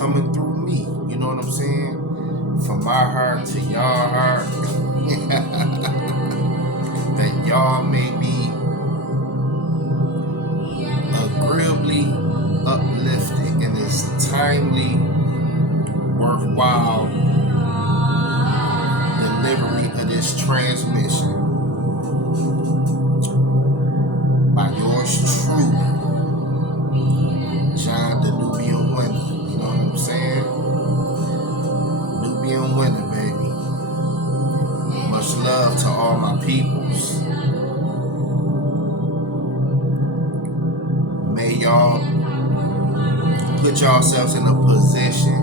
coming through me. You know what I'm saying? From my heart to your heart. That y'all may be agreeably uplifted in this timely, worthwhile delivery of this transmission by yours truly, John the Nubian Winner. You know what I'm saying? Nubian Winner, baby. Much love to all my peoples. May y'all put yourselves in a position,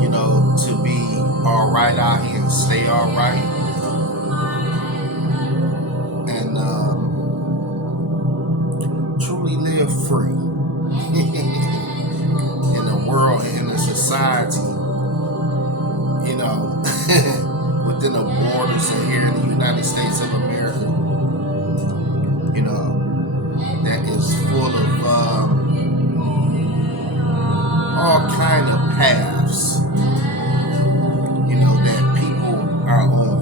you know, to be all right out here and stay all right. And truly live free in the world and in the society, you know, within the borders of here in the United States of America, you know, that is full of all kind of paths, you know, that people are on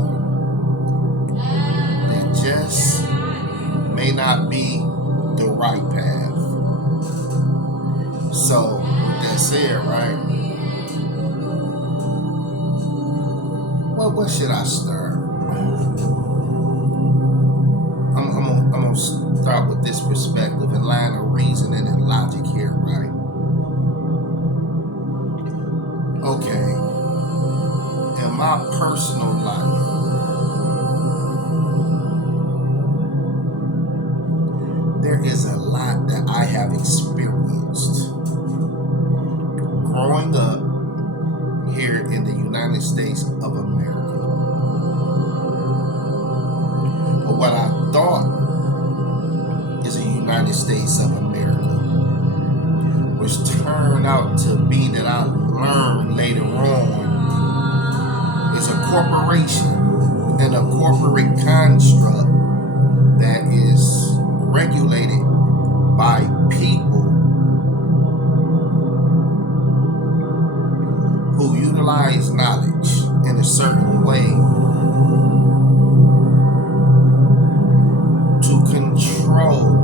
that just may not be the right path. So with that said, right, what should I start? I'm gonna start with this perspective and line of reasoning and logic here, right? Okay, in my personal life, there is a lot that I have experienced growing up here in the United States of America. But what I thought is the United States of America, which turned out to be, that I learned later on, is a corporation and a corporate construct that is regulated by people who utilize knowledge in a certain way to control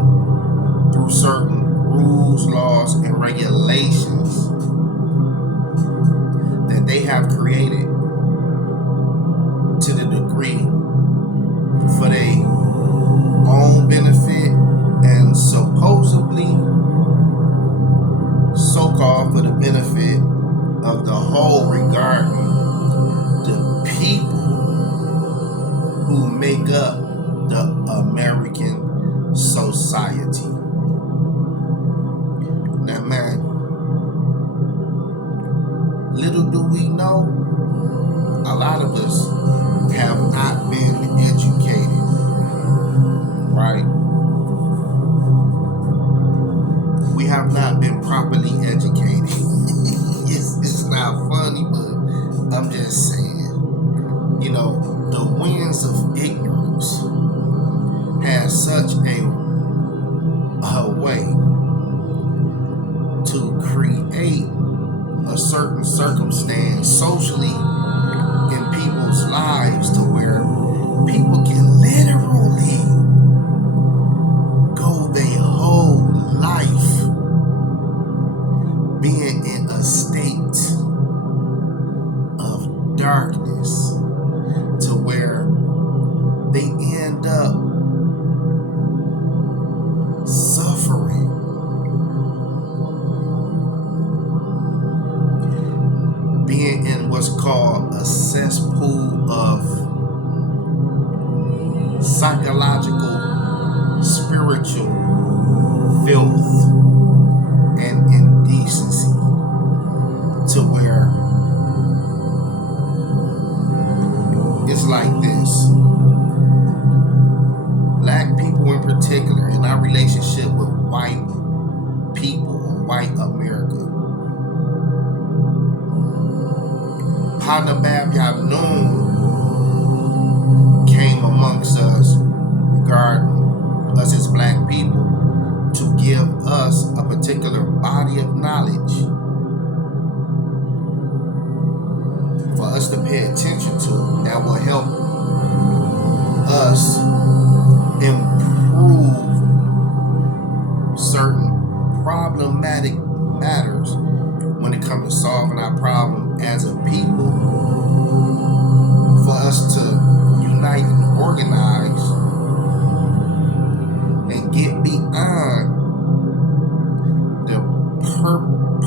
through certain rules, laws, and regulations that they have created to the degree for their own benefit and supposedly so-called for the benefit of the whole, regarding the people who make up the American society. Now, man, little do we know, a lot of us have not been educated, right? We have not been properly educated. It's not funny, but I'm just saying, you know, the winds of ignorance has such a way to create a certain circumstance socially in people's lives to where people can literally go their whole life being in a state of darkness to where they end up suffering, being in what's called a cesspool of psychological, spiritual filth and indecency, to where it's like this. Black people in particular, in our relationship with white people, white America, Hanabab Yanun came amongst us, regarding us as black people, to give us a particular body of knowledge it comes to solving our problem as a people, for us to unite and organize and get beyond the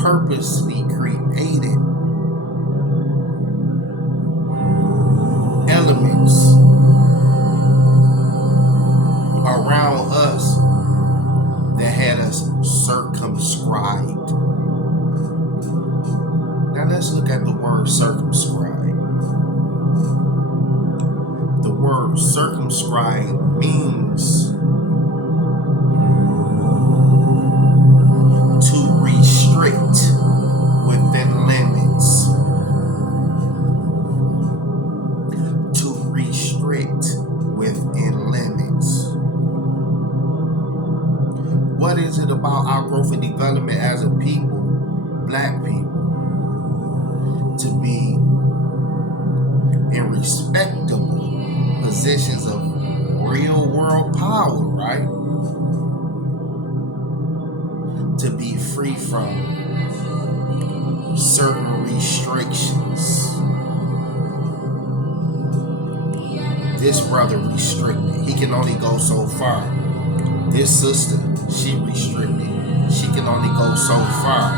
purposely created elements around us that had us circumscribed. Now let's look at the word circumscribe. The word circumscribe means to restrict within limits. To restrict within limits. What is it about our growth and development as a people, black people, to be in respectable positions of real world power, right? To be free from certain restrictions. This brother restricted. He can only go so far. This sister, she restricted. She can only go so far.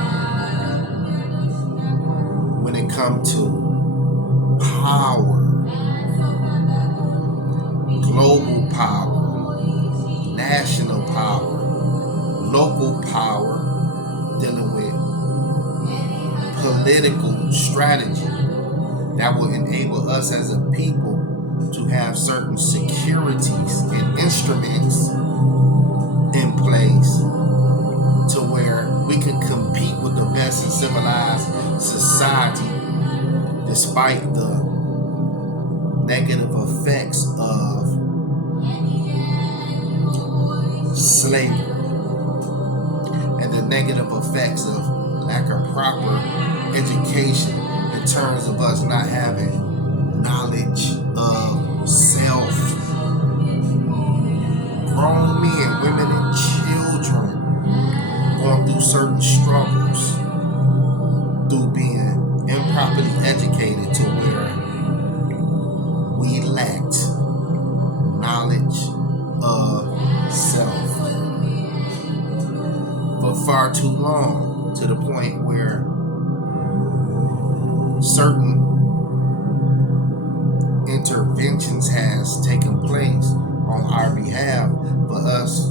When it comes to power, global power, national power, local power, dealing with political strategy that will enable us as a people to have certain securities and instruments in place to where we can compete with the best in civilized society despite the negative effects of slavery and the negative effects of lack of proper education in terms of us not having knowledge of self. Grown men, women, and children going through certain struggles through being improperly educated to where we lacked knowledge of self for far too long, to the point where certain interventions has taken place on our behalf for us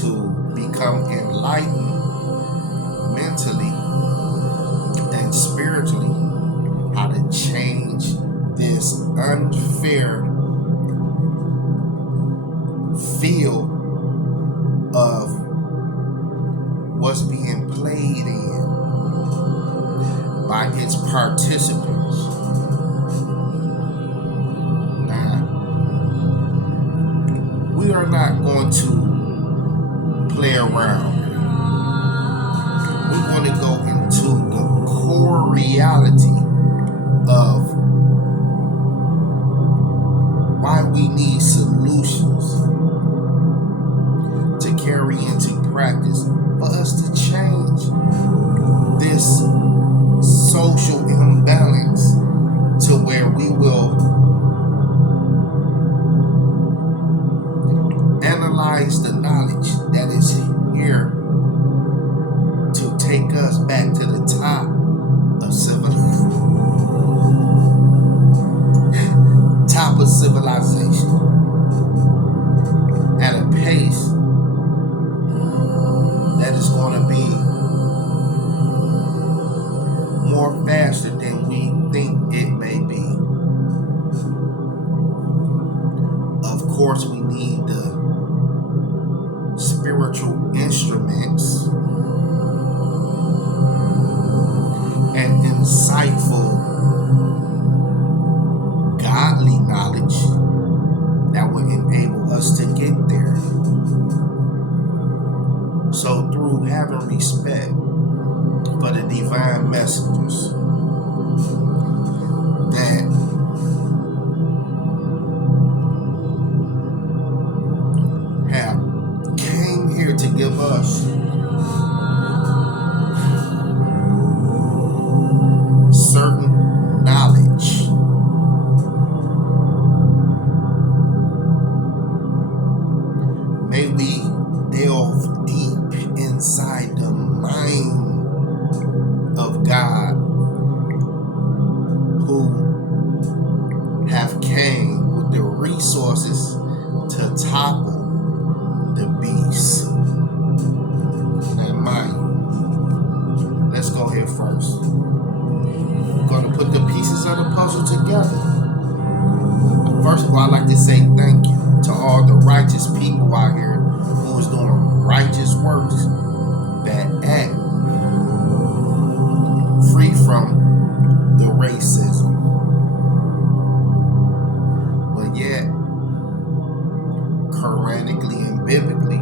to become enlightened mentally and spiritually, how to change this unfair field of what's being played in by its participants. Now, we are not going to play around. We're going to go into the core reality of why we need solutions to carry into practice for us to change this social imbalance to where we will analyze the knowledge that is here to take us back to the top of civilization at a pace that is going to be more faster than we think it may be. Of course, we need the spiritual instruments and insightful godly knowledge that would enable us to get there. So through having respect for the divine messengers that have came here to give us here first. We're going to put the pieces of the puzzle together. First of all, I'd like to say thank you to all the righteous people out here who is doing righteous works that act free from the racism. But yet, Quranically and biblically,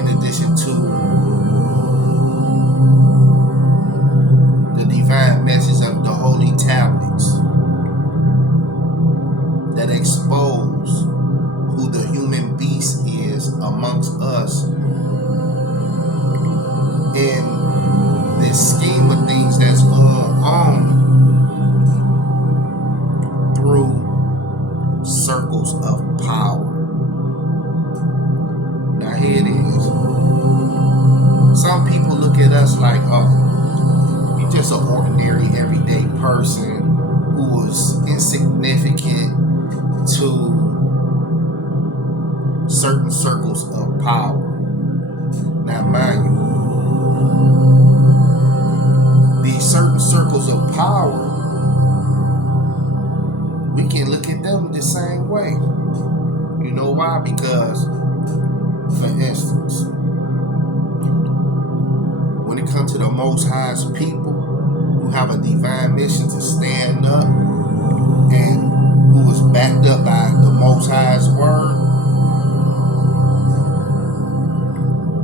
in addition to the divine message of the holy tablets that expose who the human beast is amongst us in this scheme of things that's going on through circles of power. Now here it is. Some people look at us like, oh, you're just an ordinary, everyday person who is insignificant to certain circles of power. Now mind you, these certain circles of power, we can look at them the same way. You know why? Because, for instance, when it comes to the Most High's people who have a divine mission to stand up and who is backed up by the Most High's word,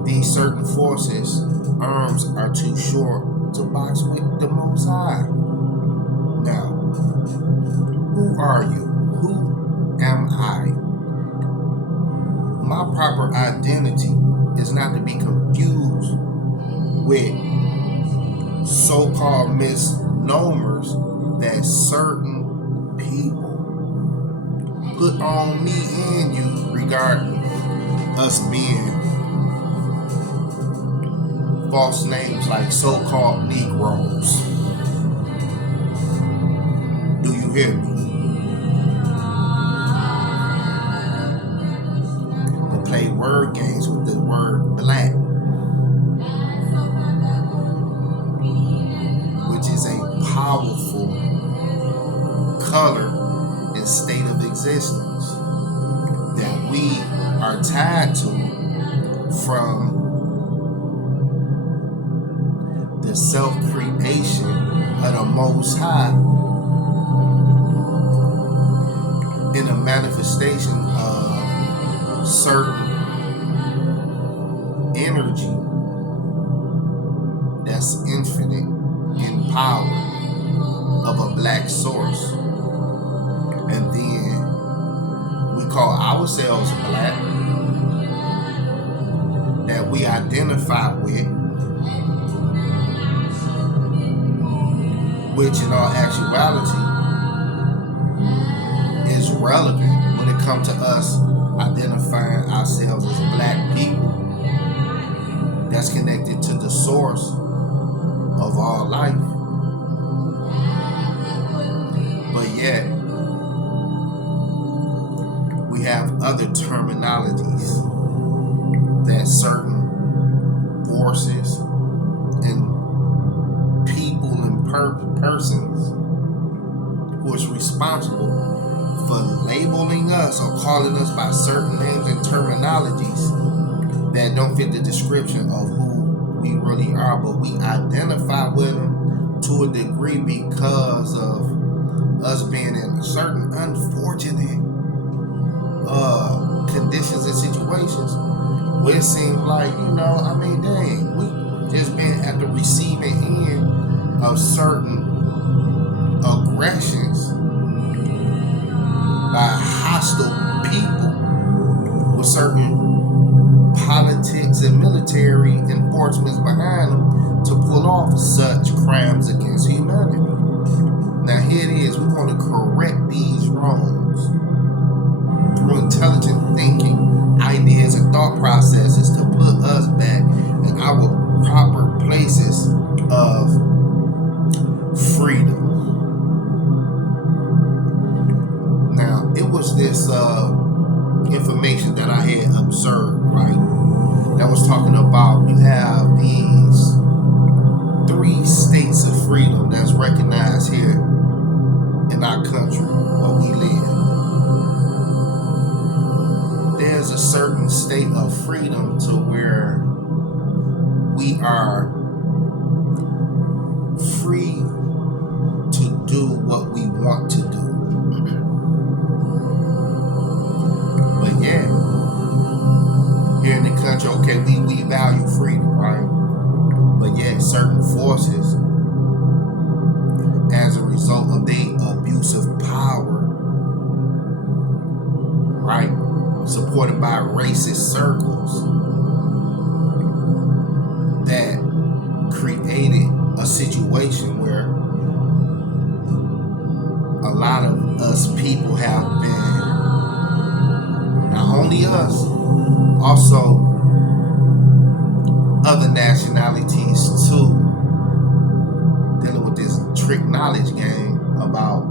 these certain forces' arms are too short to box with the Most High. Now, who are you? Who am I? My proper identity is not to be confused with so-called misnomers that certain people put on me and you regarding us being false names like so-called Negroes. Do you hear me? They play word games with the word black, which is a powerful color and state of existence that we are tied to from the self-creation of the Most High in a manifestation of certain energy that's infinite in power of a black source. And then we call ourselves black, that we identify with, which in all actuality is relevant when it comes to us identifying ourselves as black people that's connected to the source of all life. But yet, we have other terminologies that certain forces and people and persons who is responsible for labeling us or calling us by certain names and terminologies that don't fit the description of who we really are, but we identify with them to a degree because of us being in certain unfortunate conditions and situations where it seems like, dang, we just been at the receiving end of certain aggressions by hostile people with certain politics and military enforcements behind them to pull off such crimes against humanity. Now here it is, we want to correct these wrongs through intelligent thinking, ideas, and thought processes to put us back in our proper places of freedom. Now, it was this information that I had observed, right? That was talking about you have these certain forces as a result of their abuse of power, right? Supported by racist circles that created a situation where a lot of us people have been, not only us, also other nationalities too, dealing with this trick knowledge game about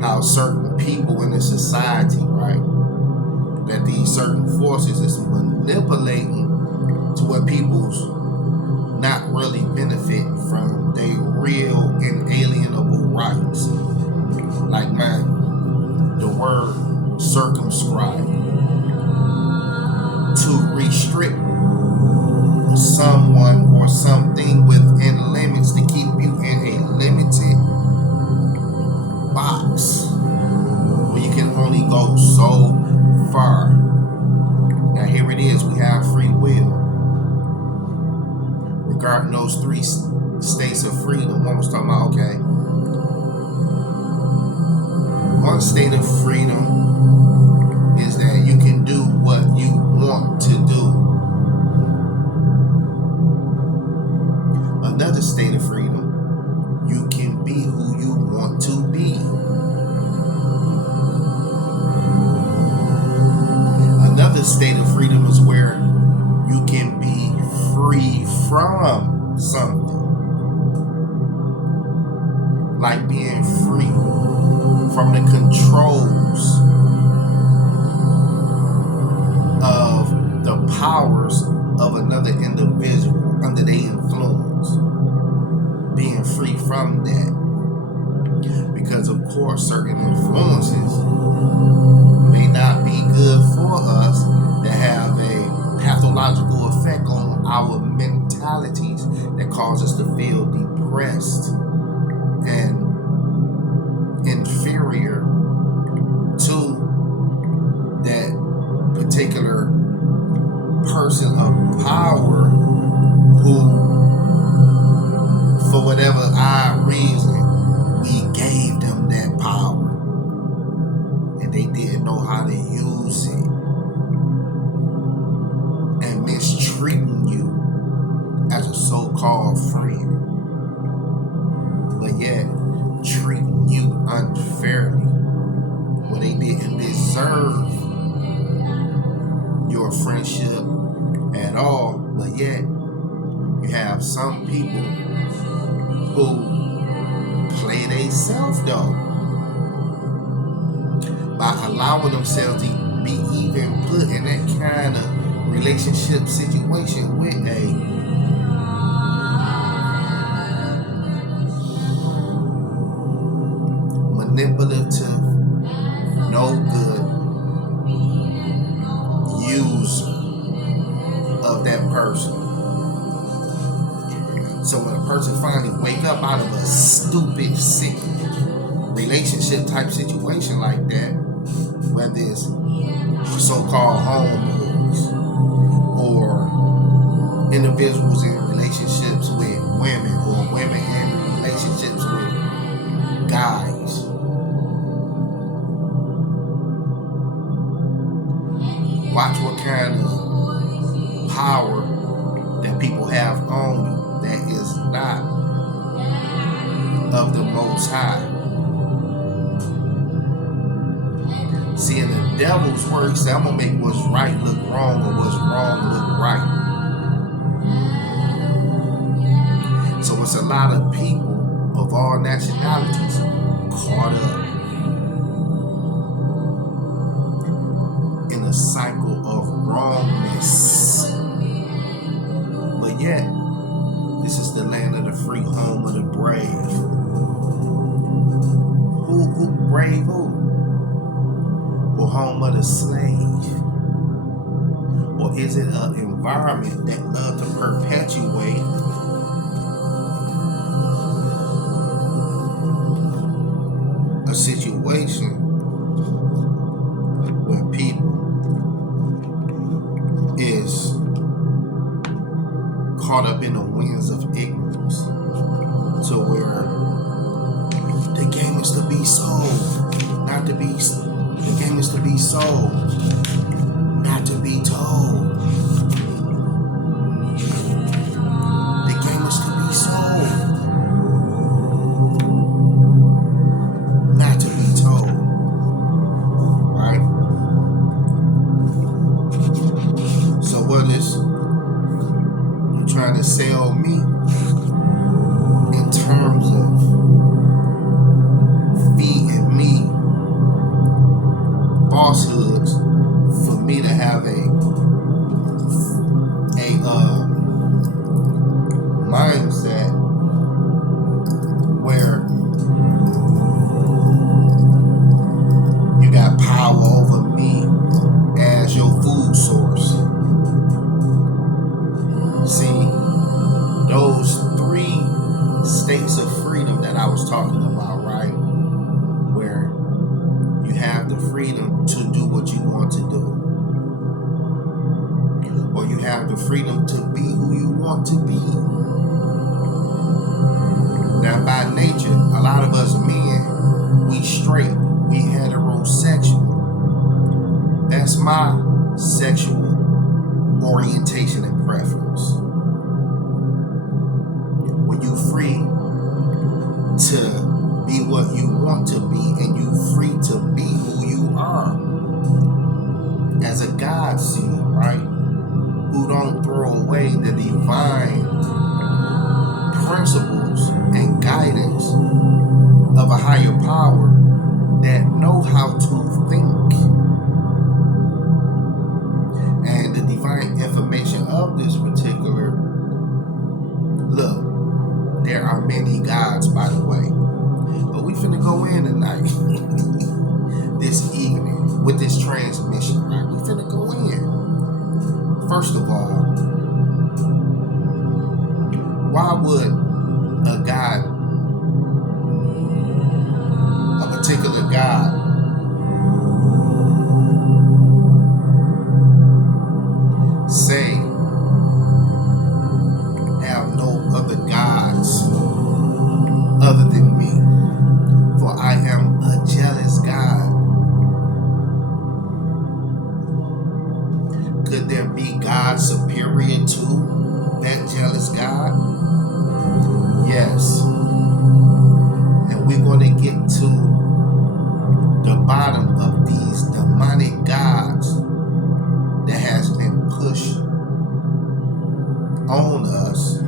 how certain people in the society, right, that these certain forces is manipulating to where people's not really benefiting from their real inalienable rights. Like, man, the word circumscribe, to restrict someone or something within limits, to keep you in a limited box where you can only go so far. Now here it is, we have free will. Regarding those 3 states of freedom, one was talking about, okay, one state of freedom is that you can do what you want to do. Another state of freedom, you can be who you want to be. Another state of freedom is where you can be free from something. Like being free from the controls of the powers of another individual under their influence. Being free from that. Because of course certain influences may not be good for us, that have a pathological effect on our mentalities that cause us to feel depressed and inferior to that particular person of power who, for whatever odd reason, we gave them that power and they didn't know how to use it, and mistreating you as a so-called friend, but yet treating you unfairly when they didn't deserve your friendship at all. But yet you have some people who play themselves though, by allowing themselves to be even put in that kind of relationship situation with a manipulative, no good user of that person. So when a person finally wake up out of a stupid, sick relationship type situation like that, whether it's so-called homeboys or individuals in relationships with women, or women in relationships with guys, watch what kind of power that people have on you that is not of the Most High. See, in the devil's work, he said, I'm going to make what's right look wrong, or what's wrong look right. So it's a lot of people of all nationalities caught up in a cycle of wrongness. But yet, this is the land of the free, home of the brave. Who brave who? Or home of the slave? Or is it an environment that loves to perpetuate a situation where people is caught up in the winds of ignorance to where the game is to be sold, not to be. The game is to be sold, not to be told. The game is to be sold, not to be told. Right? So what is you trying to sell me in terms of feeding me falsehoods for me to have a mindset where you got power over me as your food source. See, those 3 states of freedom that I was talking about, right? Where you have the freedom to do what you want to do, or you have the freedom to be who you want to be. Now, by nature, a lot of us men, we straight, we heterosexual. That's my sexual orientation and preference. When you free to be what you want to be, and you free to be who you are as a God seed, right? Who don't throw away the divine principles and guidance of a higher power that know how to think. And the divine information of this particular, look, there are many gods, by the way. But we finna go in tonight, this evening, with this transmission, right? We finna go in. First of all, why would a God, a particular God, say, have no other gods other than me? For I am a jealous God. Could there be God superior to that jealous God? Yes. And we're going to get to the bottom of these demonic gods that has been pushed on us,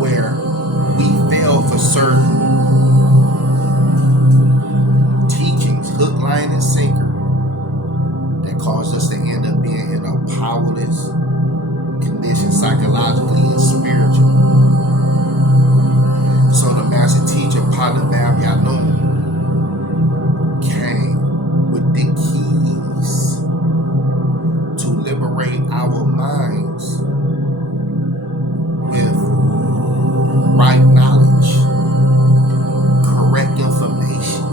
where we fell for certain teachings, hook, line, and sinker, that caused us to end up being in a powerless condition, psychologically and spiritually. So the master teacher, Panabab Yanun, came with the keys to liberate our minds with right knowledge, correct information,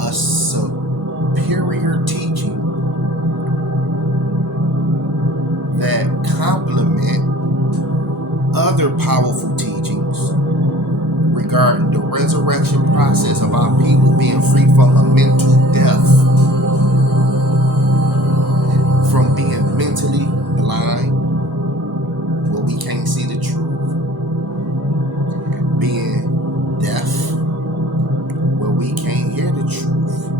a superior teaching that complement other powerful teachings regarding the resurrection process of our people being free from a mental death, from being mentally blind, where we can't see the truth, being deaf, where we can't hear the truth,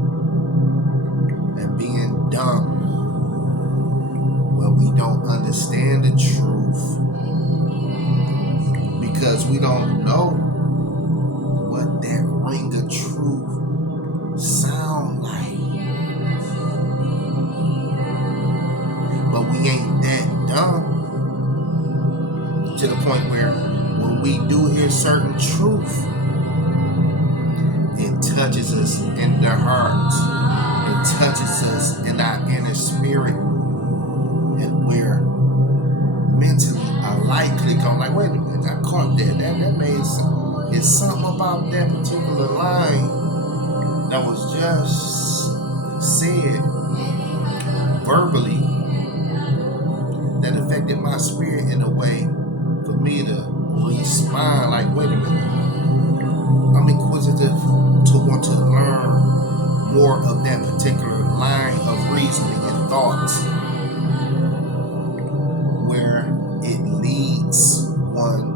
and being dumb, where we don't understand the truth, because we don't know what that ring of truth sound like. But we ain't that dumb to the point where when we do hear certain truth, it touches us in the hearts, it touches us in our inner spirit, and we're mentally light click on, like, wait a minute, I caught that made some, it's something about that particular line that was just said verbally like, wait a minute. I'm inquisitive to want to learn more of that particular line of reasoning and thoughts, where it leads one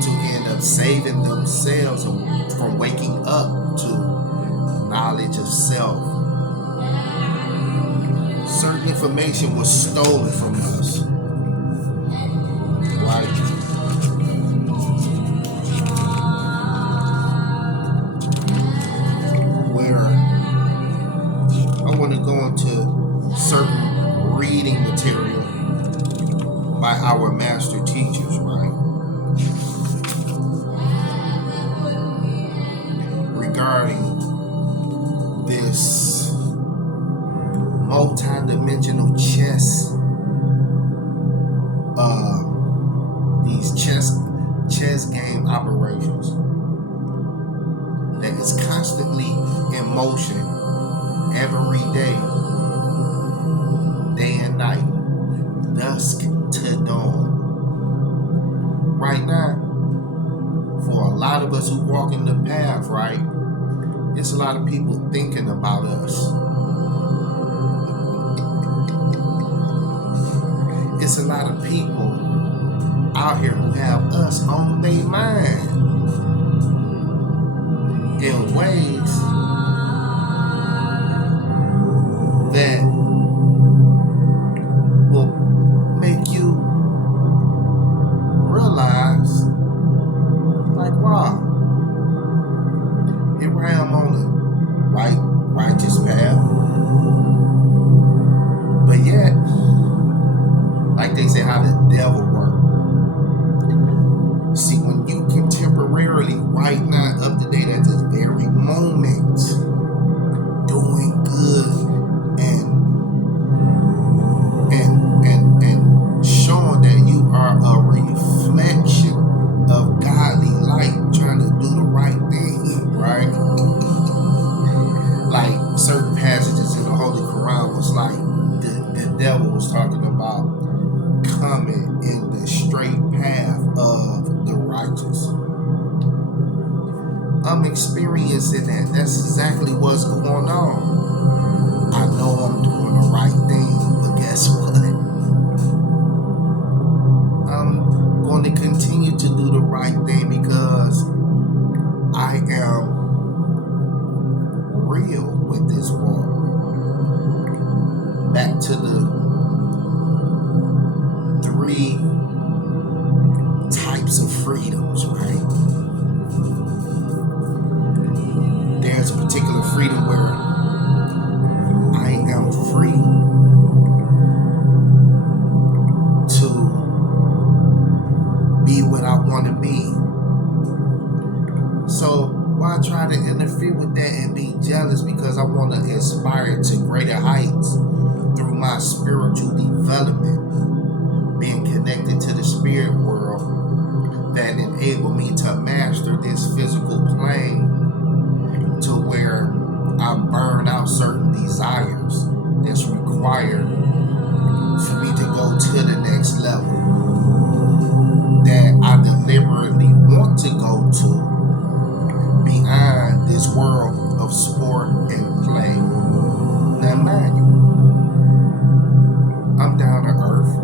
to end up saving themselves from waking up to knowledge of self. Certain information was stolen from us, right? Where I want to go into certain reading material by our master teachers, right? Regarding this multi-dimensional chess, these chess game operations that is constantly in motion every day and night, dusk to dawn. Right now, for a lot of us who walk in the path, right, it's a lot of people thinking about us. It's a lot of people out here who have us on their mind in ways that will make you realize, like, wow, here I am on the righteous path, but yet, like they say, how the devil works. See, when you can temporarily, right now, up to date at this very moment, doing good and showing that you are a reflection of godly light, trying to do the right thing, right? Like certain passages in the Holy Quran was like the devil was talking about coming in the straight path of the righteous. I'm experiencing that. That's exactly what's going on. I know I'm doing the right thing, but guess what? I'm going to continue to do the right thing because I am real with this walk. Back to the 3 types of freedoms, right? There's a particular freedom where I am free to be what I want to be. So why try to interfere with that and be jealous because I want to aspire to greater heights through my spiritual development, being connected to the spirit world that enable me to master this physical plane to where I burn out certain desires that's required for me to go to the next level that I deliberately want to go to beyond this world of sport and play. Now mind you, I'm down to earth.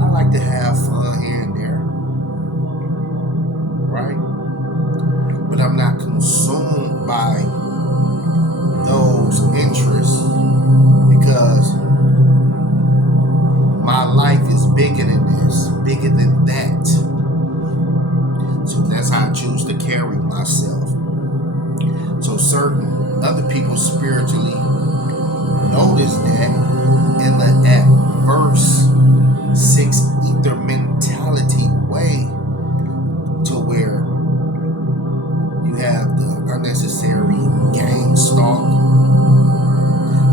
I like to have fun here and there, right? But I'm not consumed by those interests because my life is bigger than this, bigger than that. So that's how I choose to carry myself. So certain other people spiritually notice that in the adverse 6 ether mentality way, to where you have the unnecessary gang stalk,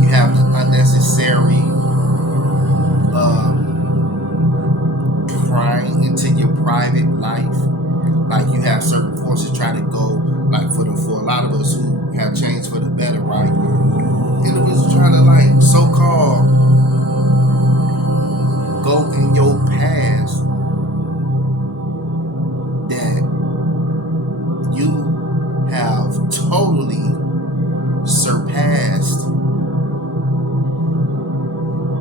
you have the unnecessary prying into your private life. Like you have certain forces try to go, like for a lot of us who have changed for the better, right?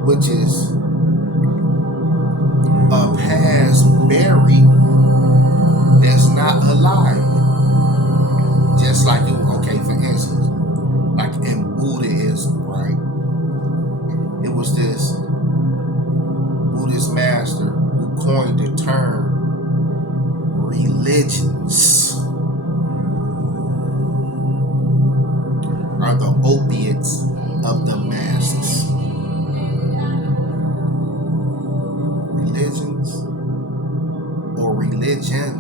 which is a past buried that's not alive. Just like you, okay, for instance, like in Buddhism, right? It was this Buddhist master who coined the term religions are the opiates of the masses. Religions or religion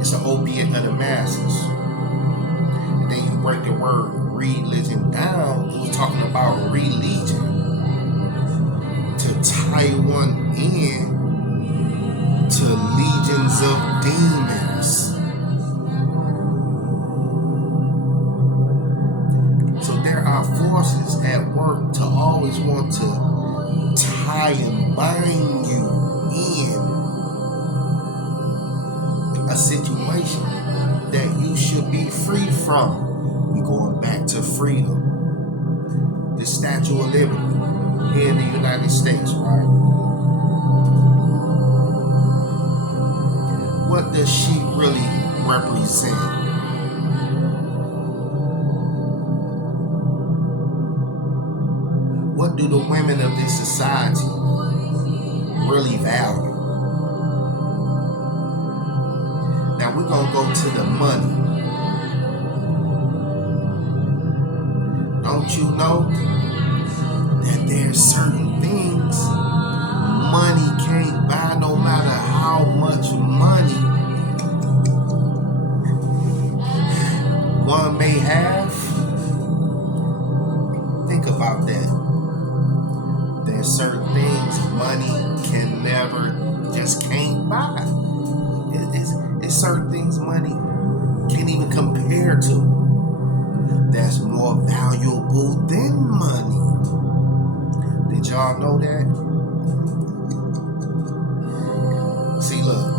is an opiate of the masses. And then you break the word religion down, it was talking about religion. To tie one in to legions of demons. So there are forces at work to always want to tie and bind you in a situation that you should be free from. We're going back to freedom. The Statue of Liberty here in the United States, right? What does she really represent? What do the women of this society really value? Now we're going to go to the money. Don't you know that there's certain things money can't buy, no matter how much money one may have? Think about that. There's certain things money can never, just can't buy. It's certain things money can't even compare to. That's more valuable than money. Did y'all know that? See, look,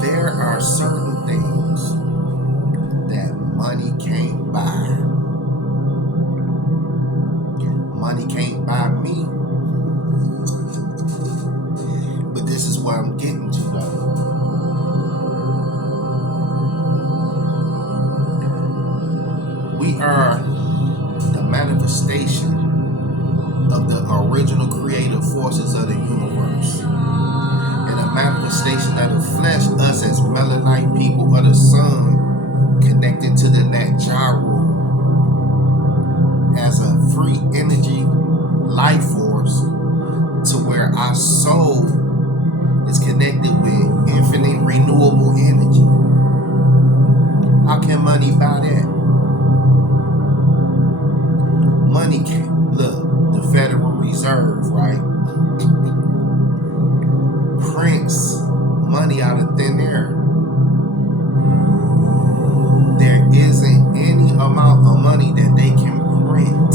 there are certain things that money can't buy. Money can't buy me. But this is what I'm getting to, though. We are the manifestation of the original creative forces of the universe. And a manifestation of the flesh, us as melanite people of the sun, connected to the Natjaru as a free energy life force, to where our soul is connected with infinite renewable energy. How can money buy that? Money can't. Look, the Federal Reserve, right? Prints money out of thin air. There isn't any amount of money that they can print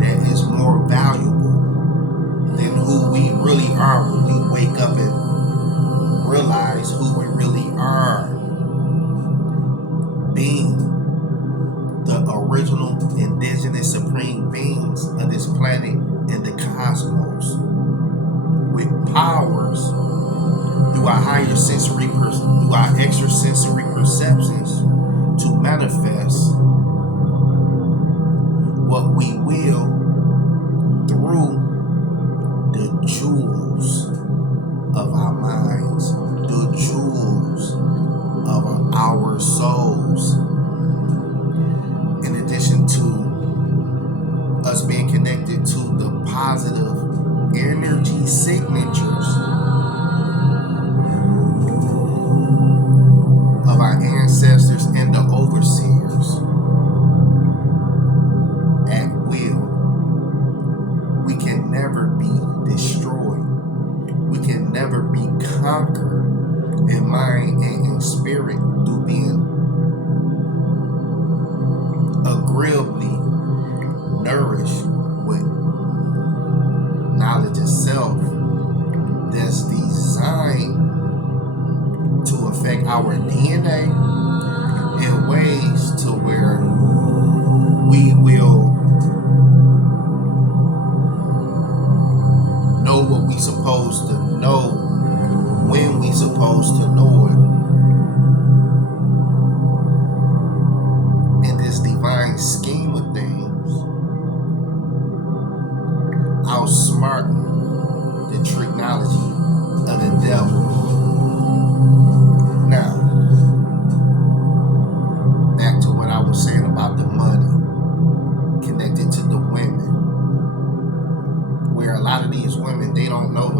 that is more valuable than who we really are when we wake up and realize who we really are. Being the original indigenous supreme beings of this planet and the cosmos, with powers through our higher sensory, through our extrasensory perceptions, to manifest what we will through the jewels of our minds, the jewels of our souls. In addition to us being connected to the positive energy signatures of our ancestors and the overseers at will, we can never be destroyed. We can never be conquered in mind and in spirit through being agreeably nourished with knowledge itself that's designed to affect our DNA in ways to where we will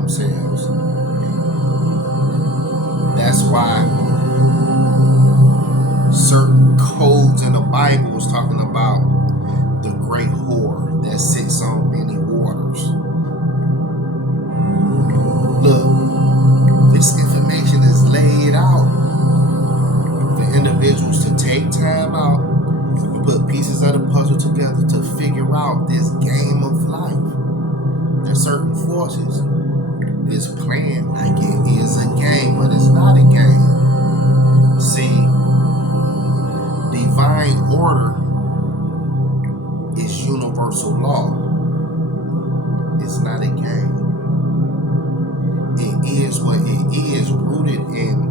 themselves. That's why certain codes in the Bible is talking about the great whore that sits on many waters. Look, this information is laid out for individuals to take time out and put pieces of the puzzle together to figure out this game of life. There's certain forces that's playing like it is a game, but it's not a game. See, divine order is universal law. It's not a game. It is what it is, rooted in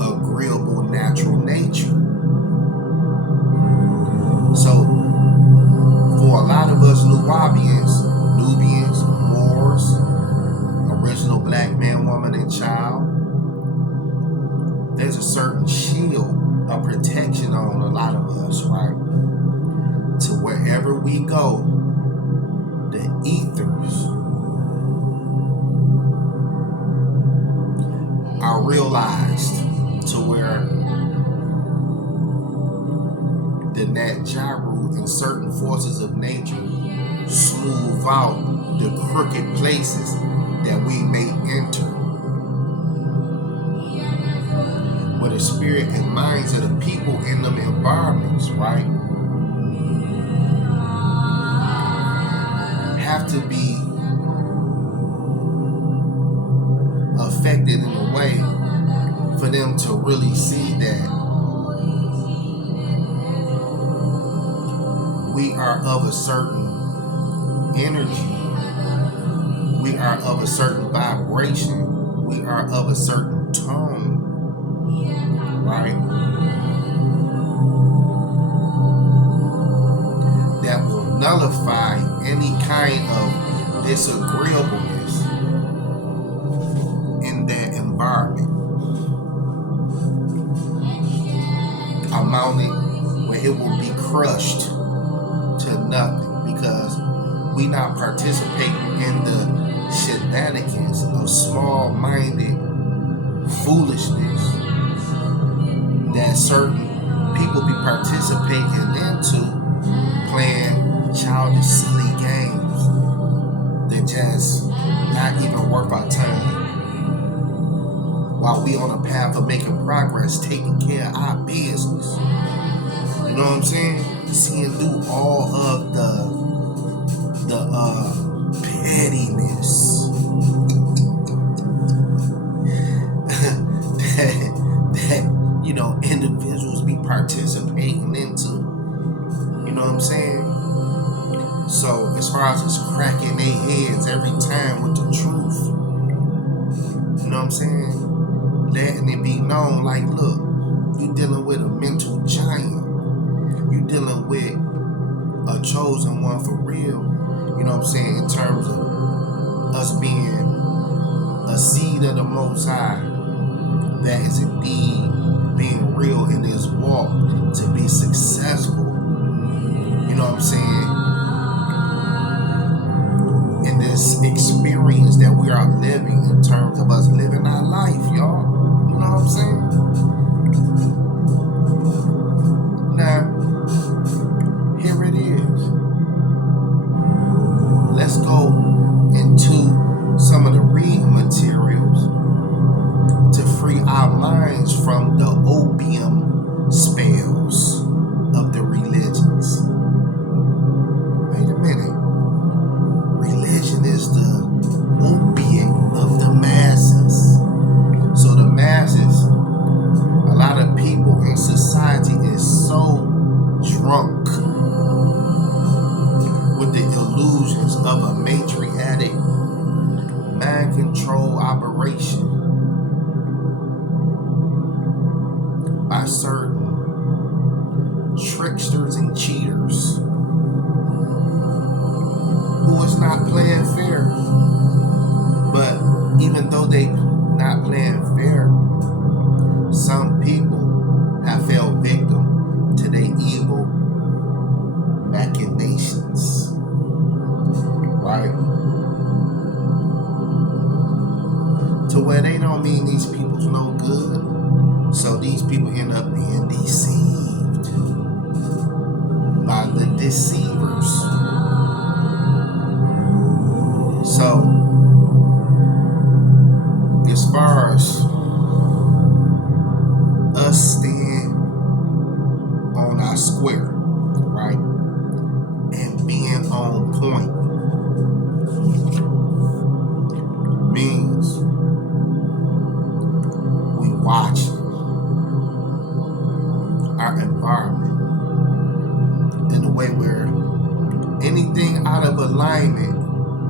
agreeable natural nature. So, for a lot of us Nubians, Moors, original black man, woman, and child, there's a certain shield of protection on a lot of us, right? To wherever we go, the ethers are realized to where the Nat Gyru and certain forces of nature smooth out the crooked places that we may enter, where the spirit and minds of the people in them environments, right, have to be affected in a way for them to really see that we are of a certain energy, we are of a certain vibration, we are of a certain tone, right, that will nullify any kind of disagreeableness in that environment, amounting where it will be crushed to nothing, because we not participating in the shenanigans of small-minded foolishness that certain people be participating into, playing childish, silly games that just not even worth our time, while we on a path of making progress, taking care of our business. You know what I'm saying? Seeing through all of the pettiness that you know individuals be participating into. You know what I'm saying? So as far as just cracking their heads every time with the truth, you know what I'm saying? Letting it be known, like, look, you dealing with a mental giant. You dealing with a chosen one for real. You know what I'm saying? In terms of us being a seed of the Most High that is indeed being real in this walk to be successful. You know what I'm saying? In this experience that we are living, in terms of us living our life, y'all. You know what I'm saying? Now, here it is. Let's go into some of the reading materials to free our minds from the opium spells of the religions. Wait a minute. Religion is the opiate of the masses. So the masses, a lot of people in society is so drunk with the illusions of a matriarchic mind control operation by certain tricksters and cheaters who is not playing fair. But even though they not playing fair, some people have fell victim to their evil machinations, right? on point means we watch our environment in a way where anything out of alignment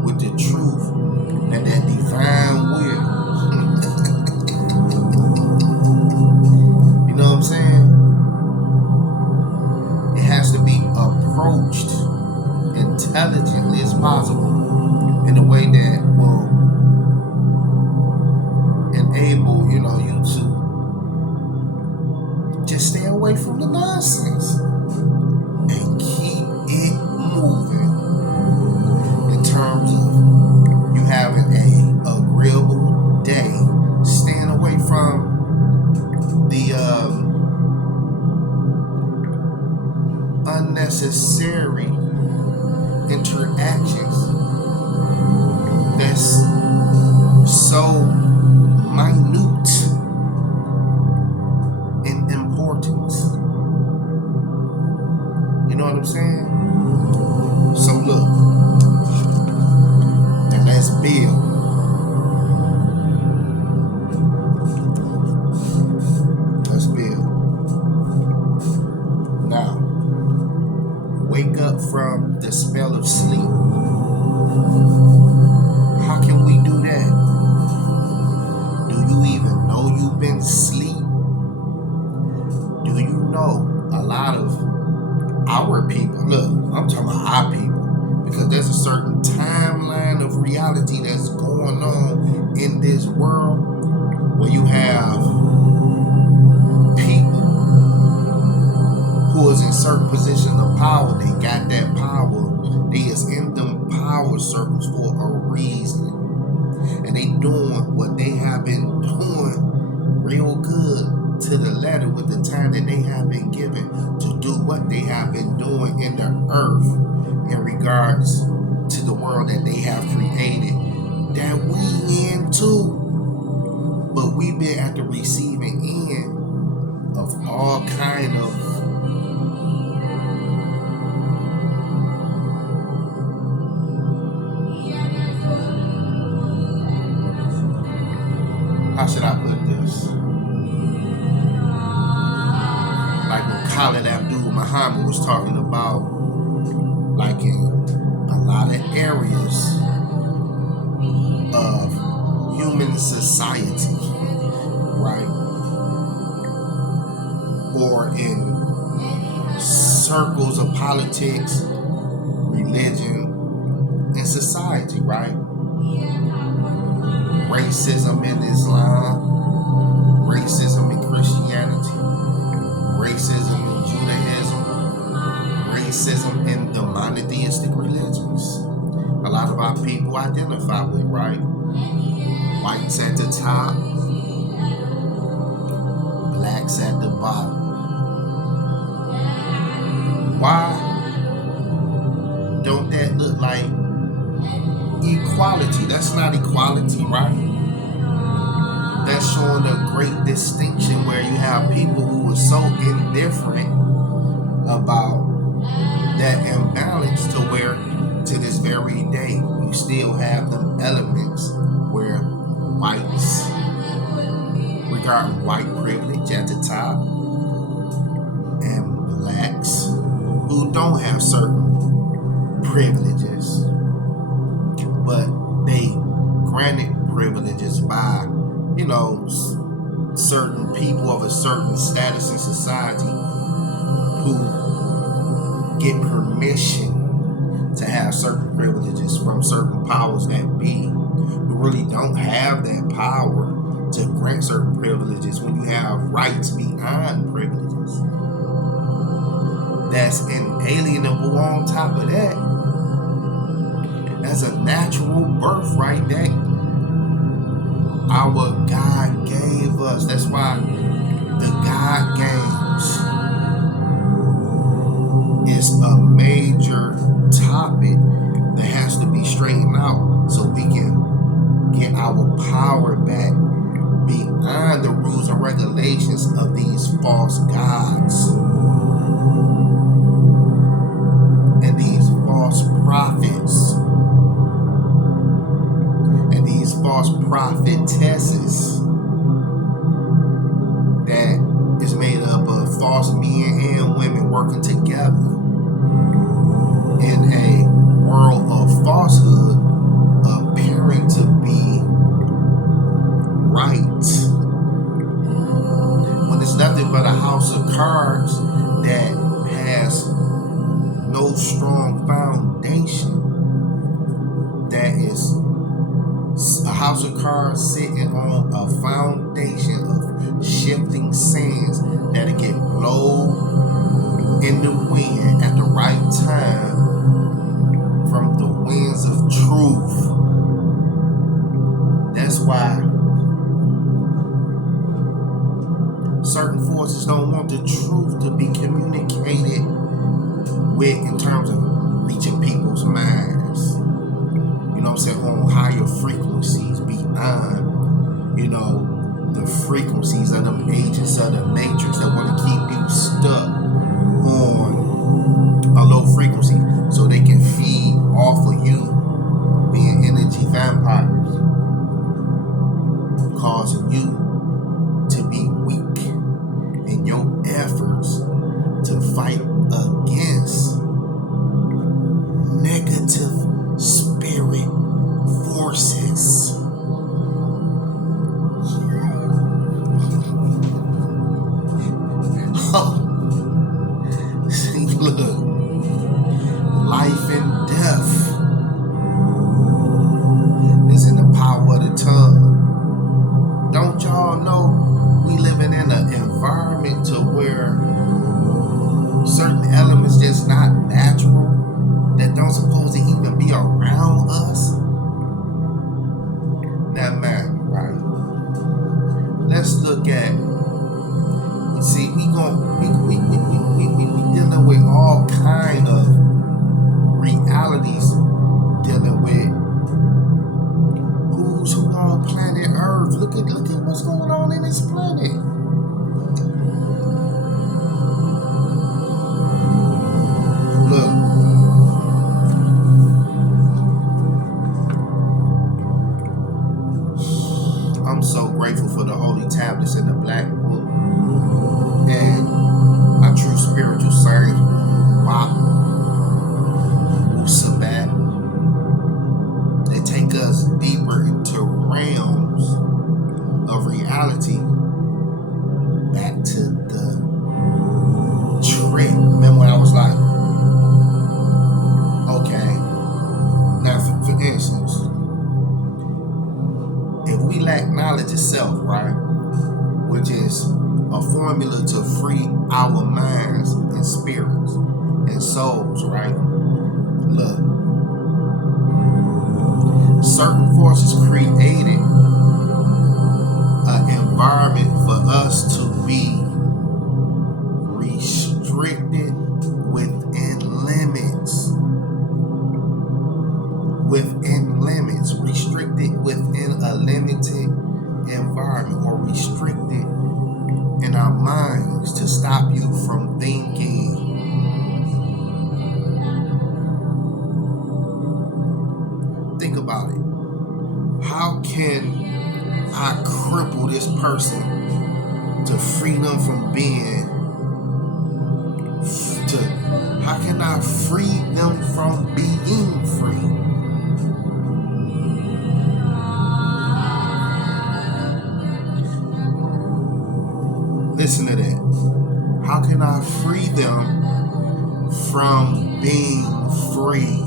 with the truth and that divine will, you know what I'm saying? It has to be approached intelligently as possible in a way that will enable, you to just stay away from the nonsense and keep it moving in terms of you having a agreeable day, staying away from the unnecessary interactions that's so minute in importance. You know what I'm saying? So look, and let's build. Let's build. Now, wake up from the spell of sleep. How can we do that? Do you even know you've been asleep? Do you know a lot of our people? Look, I'm talking about our people, because there's a certain timeline of reality that's going on in this world where you have people who is in certain positions of power. They got that power. They is in them power circles for a reason. And they doing what they have been doing real good to the letter with the time that they have been given to do what they have been doing in the earth in regards to the world that they have created that we in too. But we've been at the receiving end of all kind of how should I put this? Like when Khalid Abdul Muhammad was talking about, like in a lot of areas of human society, right? Or in circles of politics, religion, and society, right? Racism in Islam, racism in Christianity, racism in Judaism, racism in the monotheistic religions. A lot of our people identify with, right? Whites at the top, blacks at the bottom. Why don't that look like equality? That's not equality, right? That's showing a great distinction where you have people who are so indifferent about that imbalance to where to this very day you still have them elements where whites regarding white privilege at the top and blacks who don't have certain privileges, but they granted privileges by, certain people of a certain status in society who get permission to have certain privileges from certain powers that be, who really don't have that power to grant certain privileges when you have rights beyond privileges. That's inalienable on top of that. That's a natural birthright that our God gave us. That's why the God games is a major topic that has to be straightened out so we can get our power back beyond the rules and regulations of these false gods and these false prophets and these false prophetesses that is made up of false men and women working together in a world of falsehood, appearing to be right, when it's nothing but a house of cards that has no strong foundation, that is a house of cards sitting on a foundation of shifting sands that'll get blown in the wind at the right time from the winds of truth. That's why certain forces don't want the truth to be communicated with in terms of reaching people's minds. You know what I'm saying? On higher frequencies beyond, the frequencies of them agents of the matrix that want to keep you stuck on a low frequency so they can feed off of you, being energy vampires, causing you to be weak in your efforts to fight against negative spirit forces. See, look, life and death is in the power of the tongue. Don't y'all know we living in an environment to where certain elements just not natural, that don't supposed to even be around us? Now, man, right? Let's look at. See, we dealing with all kind of realities, dealing with who's who on planet Earth. Look at what's going on in this planet. Look. I'm so grateful for the holy tablets and the black book and my true spiritual sign, Wap, Wusabat. They take us deeper into realms of reality, back to the trick. Remember when I was like, okay, now for instance, if we lack knowledge itself, right, which is a formula to free our minds and spirits and souls, right? Look, certain forces created an environment for us to be restricted within limits. Restricted within a limited environment, or restricted in our minds to stop you from thinking. Think about it. How can I cripple this person to free them from being how can I free them from being free? Listen to that. How can I free them from being free?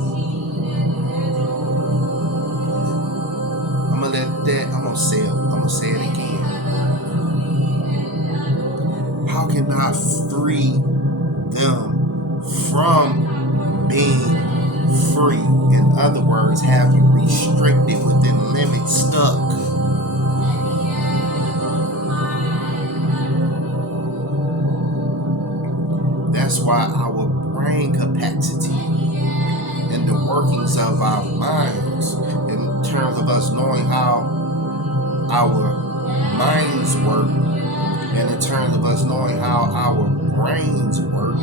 I'm gonna say it again. How can I free them from being free? In other words, have you restricted within limits, stuck? That's why our brain capacity and the workings of our minds, in terms of us knowing how our minds work, and in terms of us knowing how our brains work,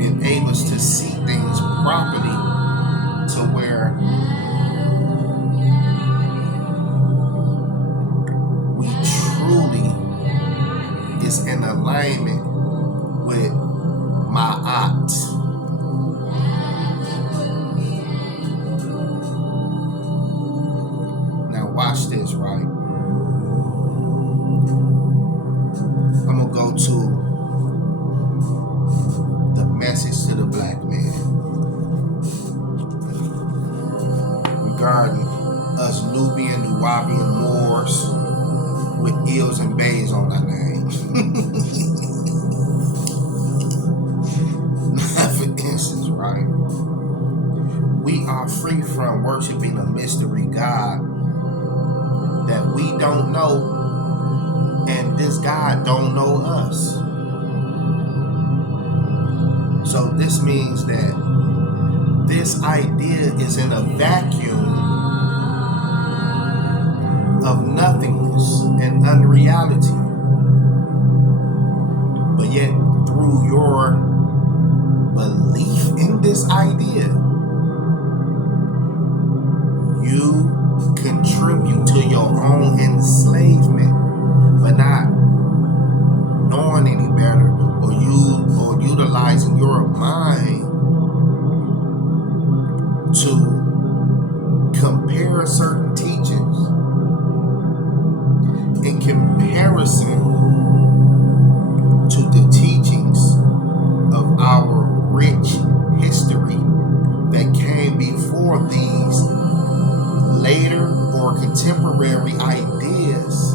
enable us to see things properly to where we truly is in alignment with Ma'at. Now watch this, right? I'm gonna go to the message to the black man regarding us Nubian, Nuwabian Moors with eels and bays on our name. For instance, right? We are free from worshiping a mystery God that we don't know, and this God don't know us. So this means that this idea is in a vacuum of nothingness and unreality. But yet, through your belief in this idea, you contribute to your own enslavement, but not knowing any better, or utilizing your mind to compare certain teachings in comparison to the teachings of our rich history that came before these later or contemporary ideas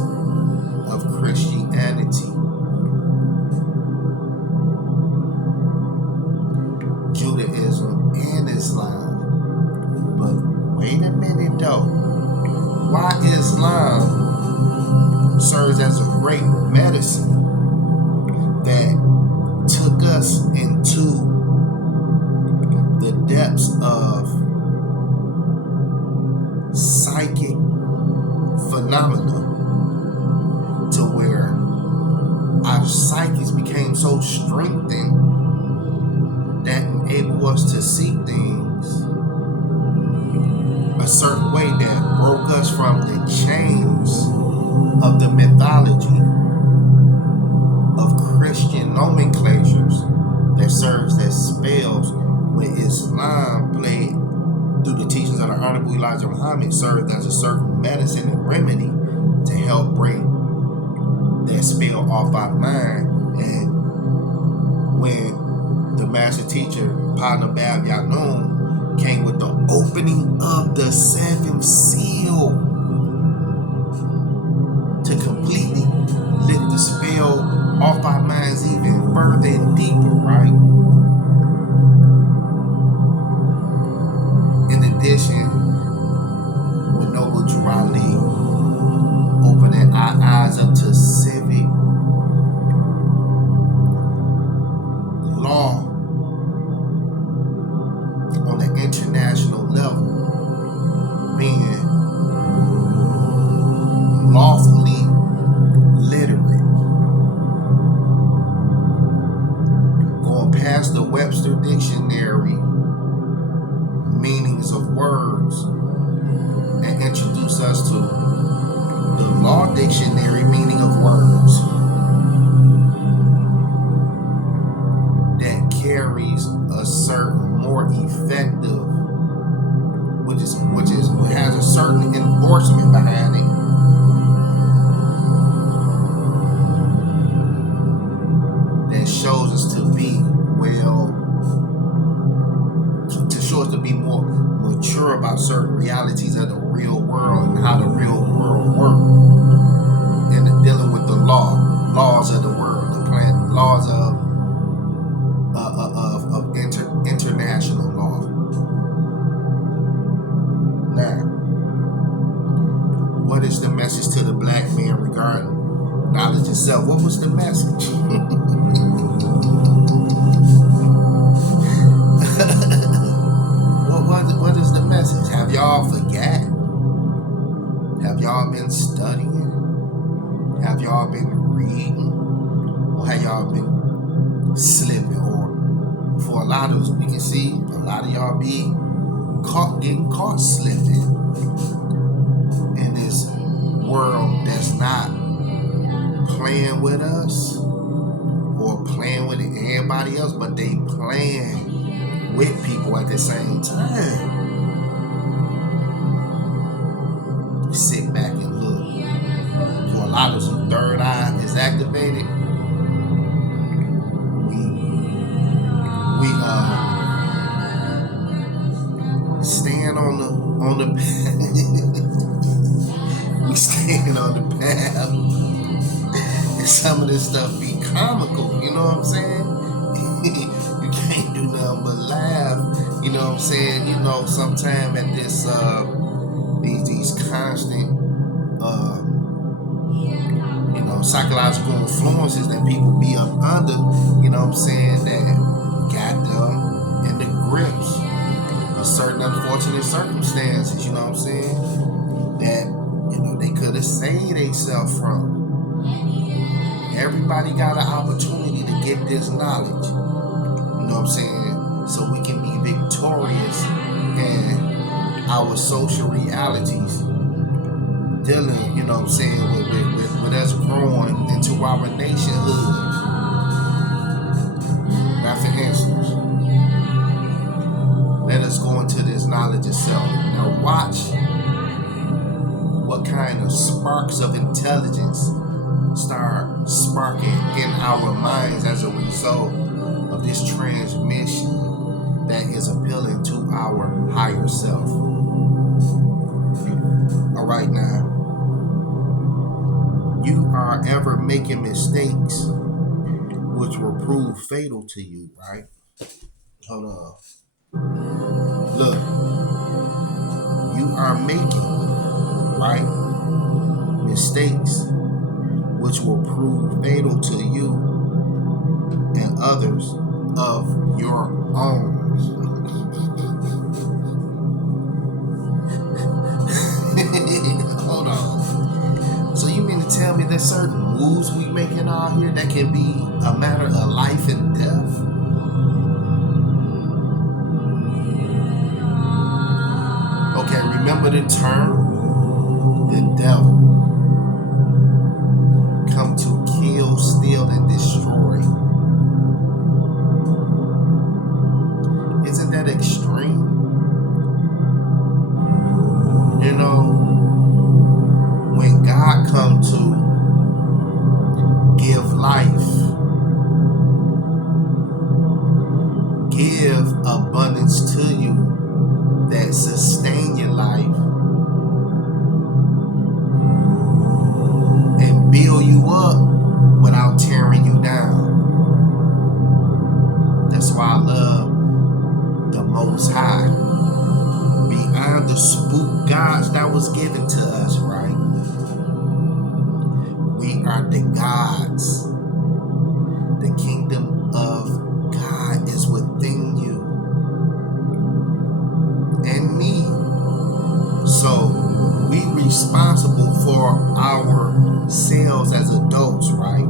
of Christianity. Judaism and Islam. But wait a minute though. Why Islam serves as a great medicine that took us into the depths of psychic phenomena, to where our psyches became so strengthened that enable us to see things a certain way that broke us from the chains of the mythology of Christian nomenclatures that serves as spells, when Islam played through the teachings of the Honorable Elijah Muhammad served as a certain medicine and remedy to help break that spell off our mind. And when the master teacher, Padma Bab Yanun, came with the opening of the seventh seal to completely lift the spell off our minds even further and deeper, right? In addition, with Noble Drew Ali opening our eyes up to civic law on the international level, being lawfully literate, going past the Webster Dictionary meanings of words and introduce us to the Law Dictionary meaning of words that carries a certain more effective, which has a certain enforcement behind it, that shows us to be more mature about certain realities of the real world and how the real world works, and dealing with the laws of the world, the planet, laws of international law. Now, what is the message to the black man regarding knowledge itself? What was the message? What is the message? Have y'all forgot? Have y'all been studying? Have y'all been reading? Or have y'all been slipping? Or for a lot of us, we can see See, a lot of y'all be getting caught slipping in this world that's not playing with us or playing with everybody else, but they playing with people at the same time. Sit back and look. For a lot of us, the third eye is activated. We stand on the we stand on the path, and some of this stuff be comical. You know what I'm saying? You can't do nothing but laugh. You know what I'm saying? You know, sometime at this these constant you know, psychological influences that people be up under, you know what I'm saying, that got them in the grips of certain unfortunate circumstances, you know what I'm saying, that, you know, they could have saved themselves from. Everybody got an opportunity to get this knowledge, you know what I'm saying, so we can be victorious in our social realities, dealing, you know what I'm saying, with us growing into our nationhood. Now, for instance, let us go into this knowledge itself. Now, watch what kind of sparks of intelligence start sparking in our minds as a result of this transmission that is appealing to our higher self. All right, now, you are ever making mistakes which will prove fatal to you, right? Hold on. Look, you are making, right, mistakes which will prove fatal to you and others of your own. Hold on. So you mean to tell me there's certain moves we making out here that can be a matter of life and death? Okay, remember the term, the devil come to kill, steal, and destroy. Isn't that extreme? You know, when God come to give life, give abundance to you that sustain your life and build you up without tearing you down. That's why I love the Most High. Beyond the spook gods that was given to us, right? We are the gods. The kingdom of God is within you and me. So we responsible for ourselves as adults, right?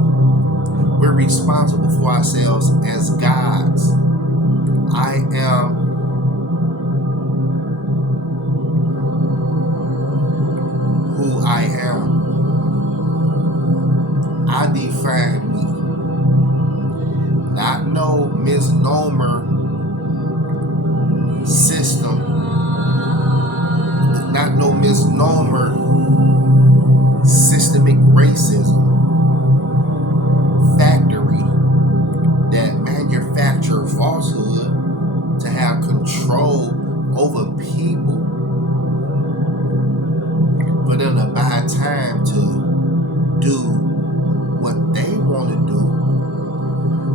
We're responsible for ourselves as gods. I am who I am. I define me. Not no misnomer system. Not no misnomer systemic racism factory that manufacture falsehood to have control over people for them to buy time to do what they want to do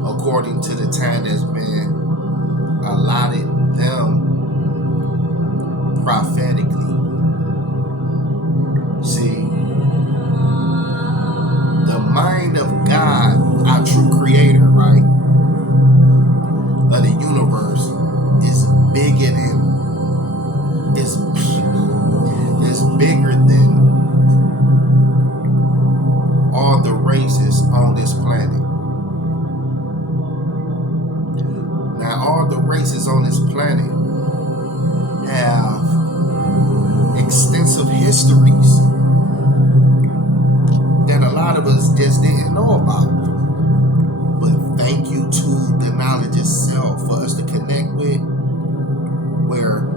according to the time that's been allotted them prophetically. See, the mind of God, our true creator, right, of the universe, is bigger than, is bigger than all the races on this planet. Now, all the races on this planet have extensive histories that a lot of us just didn't know about. But thank you to the knowledge itself for us to connect with, where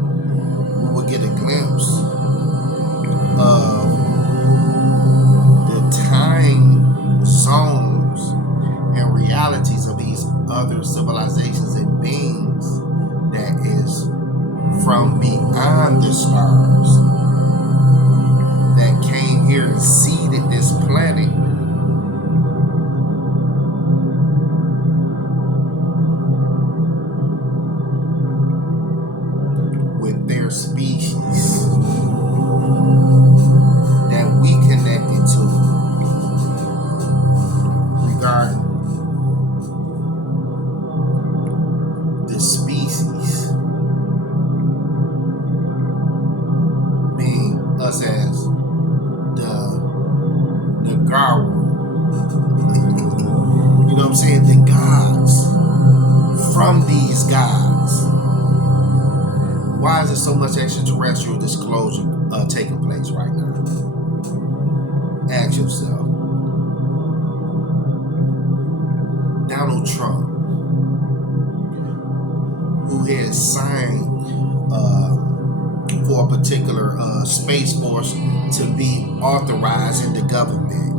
we will get a glimpse of the time zones and realities of these other civilizations and beings that is from beyond the stars that came here and seeded this planet. With their species that we connected to regarding the species being us as the Garu. You know what I'm saying? The gods from these gods. Why is there so much extraterrestrial disclosure taking place right now? Ask yourself. Donald Trump, who has signed for a particular space force to be authorized in the government.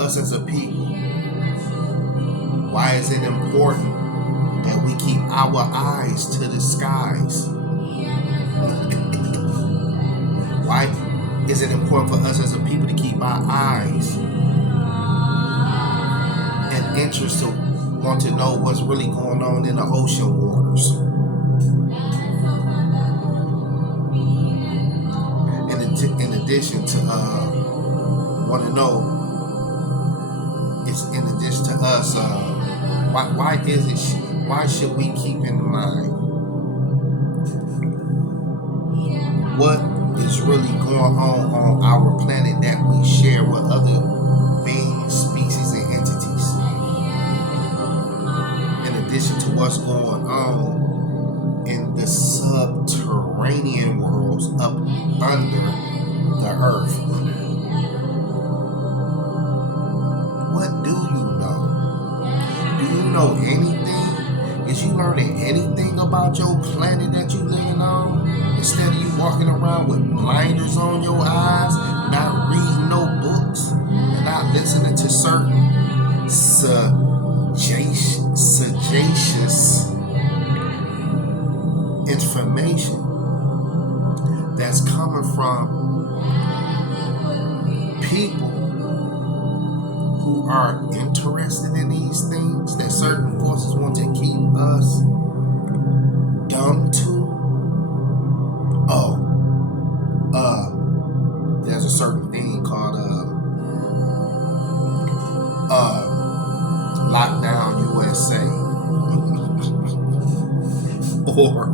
Us as a people, why is it important that we keep our eyes to the skies? Why is it important for us as a people to keep our eyes and interest to want to know what's really going on in the ocean waters? In addition to want to know, it's in addition to us, why should we keep in mind what is really going on our planet that we share with other beings, species, and entities? In addition to what's going on in the subterranean worlds up under the earth. What do you know? Do you know anything? Is you learning anything about your planet that you living on? Instead of you walking around with blinders on your eyes, not reading no books, and not listening to certain sagacious information that's coming from people who are interested in these things that certain forces want to keep us dumb to. There's a certain thing called Lockdown USA or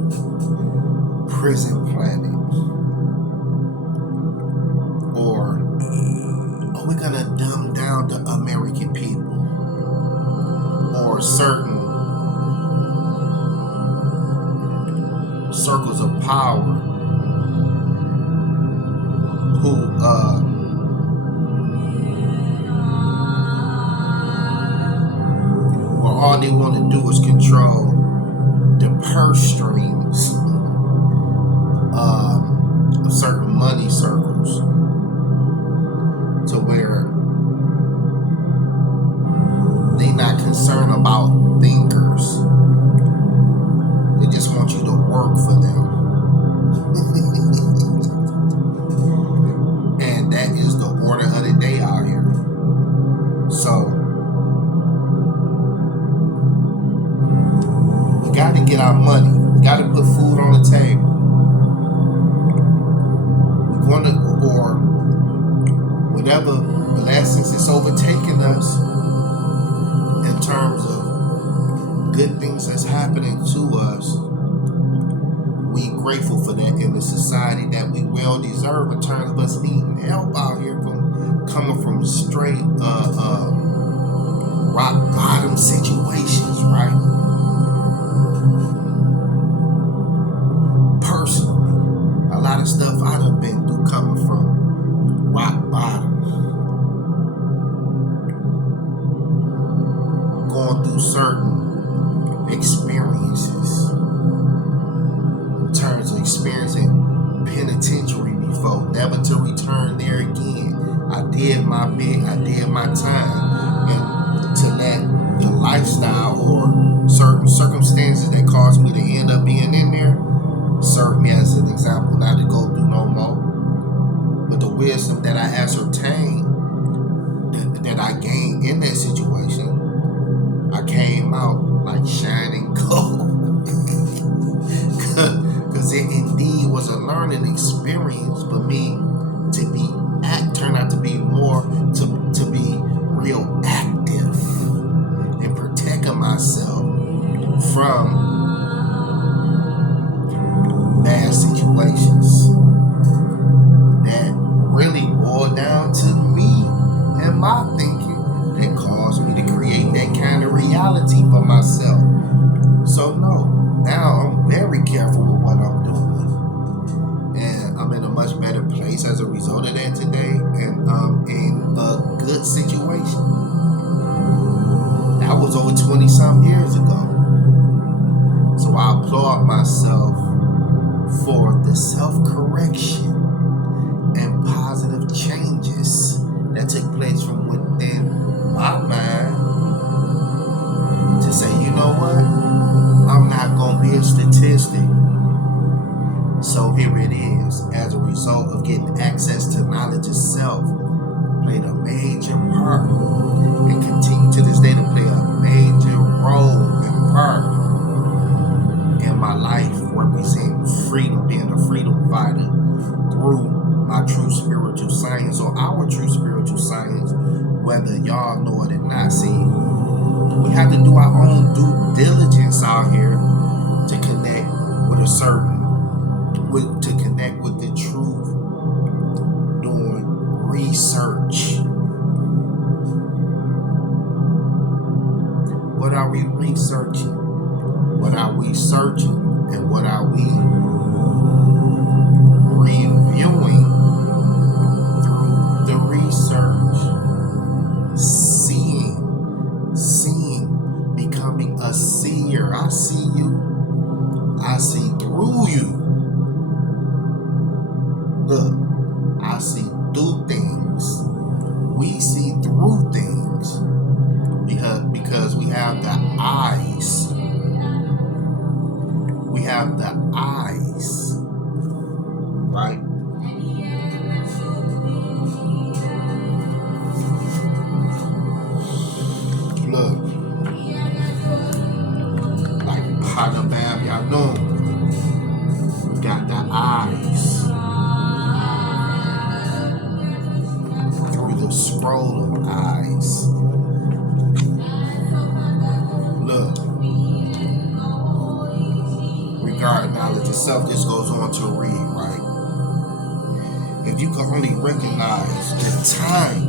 Prison Planet, or are we gonna dumb down the American people, or certain circles of power who well, all they want to do is control the purse strings of certain money circles, to where they not concerned about thinkers. They just want you to work for them. And that is the order of the day out here. So we got to get our money. We got to put food on the table. We want to, or whatever blessings is overtaking us in terms of good things that's happening to us, we grateful for that in the society that we well deserve, in terms of us needing help out here from coming from straight rock bottom situations, right? Personally, a lot of stuff I done been through coming from rock bottom, going through certain experiences in terms of experiencing penitentiary before, never to return there again. I did my bit, I did my time, and to let the lifestyle or certain circumstances that caused me to end up being in there serve me as an example not to go through no more. But the wisdom that I ascertained, that I gained in that situation, I came out like shining gold. Because it indeed was a learning experience for me to be turned out to be more to be real active in protecting myself from bad situations that really boiled down to me and my thinking that caused me to create that kind of reality for myself. So no, now I'm very careful with what I'm doing, and I'm in a much better place as a result of that today, and I'm in a good situation. That was over 20 some years ago. So I applaud myself for the self-correction and positive changes that took place from within my mind to say, you know what, I'm not going to be a statistic. So here it is. As a result of getting access to knowledge itself, played a major part and continue to this day to play a major role and part in my life, representing freedom, being a freedom fighter through my true spiritual science, or our true spiritual science, whether y'all know it or not. See, we have to do our own due diligence out here to connect with a certain, to connect with the truth, doing research. What are we researching? What are we searching? And what are we reviewing through the research? Seeing, becoming a seer. I see you. I see through you. Look, I see through things. We see through things because we have the eyes. We have the eyes, right? Look, like Potter Bam, y'all know, we got the eyes through the scroll of eyes. Look, regarding knowledge itself, this goes on to read, right? If you can only recognize the time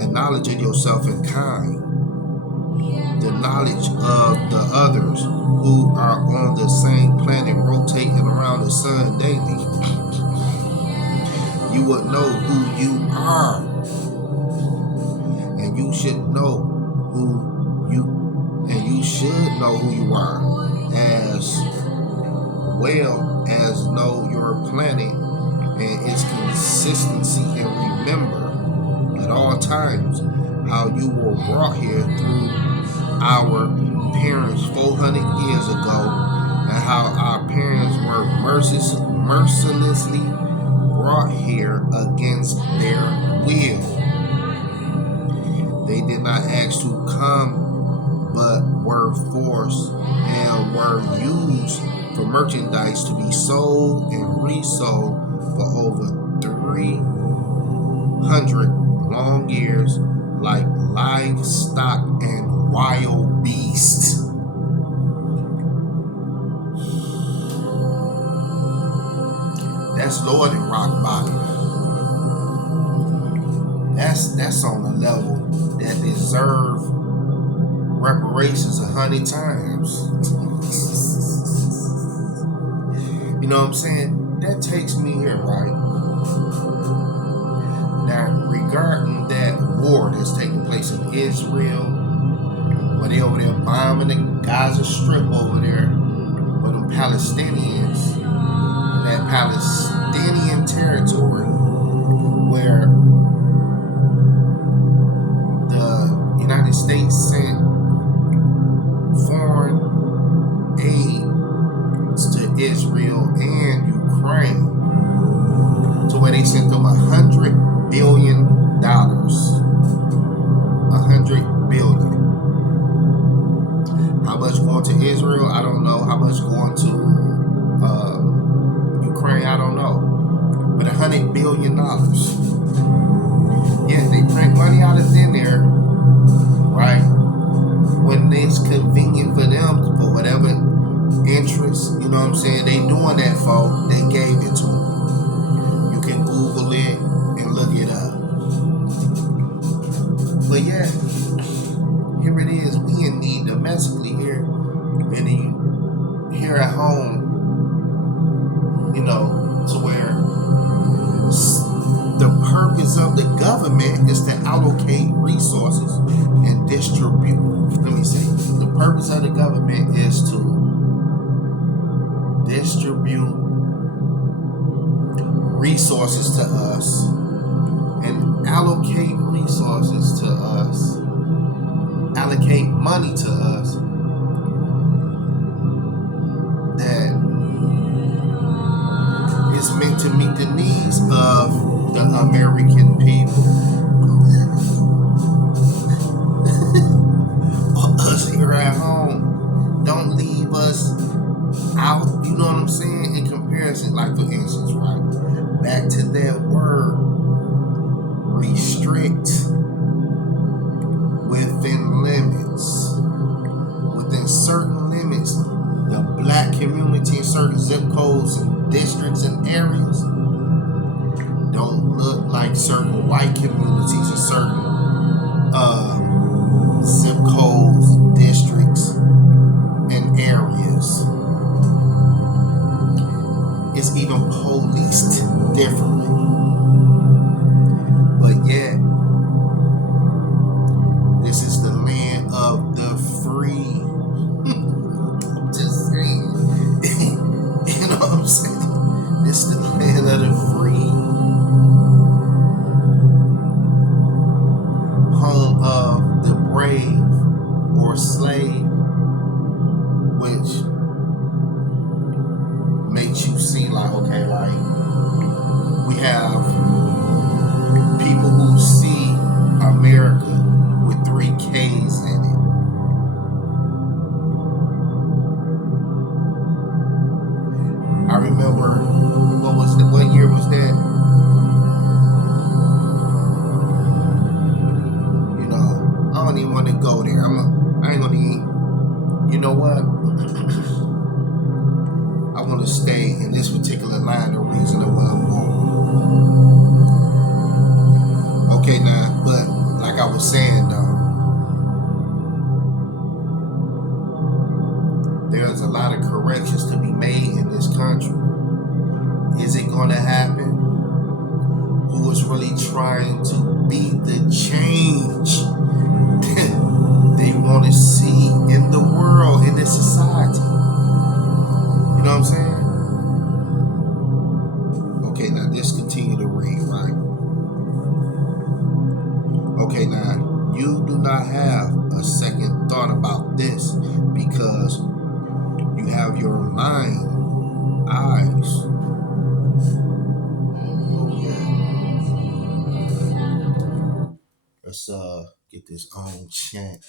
and knowledge of yourself in kind, the knowledge of the others who are on the same planet rotating around the sun daily, you would know who you are, and you should know who you are, as well as know your planet and its consistency, and remember at all times how you were brought here through our parents 400 years ago, and how our parents were mercilessly brought here against their will. They did not ask to come, but were forced and were used for merchandise to be sold and resold for over 300 long years, like livestock and wild beasts. That's lower than rock bottom. That's on a level that deserve reparations 100 times. You know what I'm saying? That takes me here, right? Now, regarding that war that's taking place in Israel, where they over there bombing the Gaza Strip over there, where them Palestinians, that Palestinian territory, where the United States sent foreign aid to Israel and Ukraine, to where they sent them $100 billion. $100 billion. How much going to Israel? I don't know. How much going to Ukraine? I don't know. But $100 billion. Yet they print money out of thin air, right? When it's convenient for them, for whatever interest, you know what I'm saying, they doing that for, they gave it to them. You can Google it and look it up. But yeah, here it is. We in need domestically here, and here at home, you know, to where the purpose of the government is to allocate resources and distribute. Let me say, the purpose of the government is to distribute resources to us and allocate resources to us, allocate money to us that is meant to meet the needs of the American people. Us here at home. Don't leave us out, you know what I'm saying, in comparison. Like, for instance, right, back to that word, restrict, within limits, within certain limits. The black community in certain zip codes and districts and areas don't look like certain white communities or certain zip codes, districts, and areas. It's even policed differently. But yet, this is the land of the free. I'm just saying. You know what I'm saying? This is the land of the free. Home of the brave or slave, which makes you see like, okay, like, we have people who see America with 3 K's in it. I remember, what year was that? You know, I don't even want to go there. I ain't gonna even, you know what? I want to stay in this particular line of reasoning where I'm going. Okay, now, but like I was saying though, there's a lot of corrections to be made in this country. Is it going to happen? Who is really trying to be the change they want to see in the world, in this society? You know what I'm saying? Okay, now just continue to read, right? Okay, now you do not have a second thought about this because you have your mind, eyes. Let's get this on chant.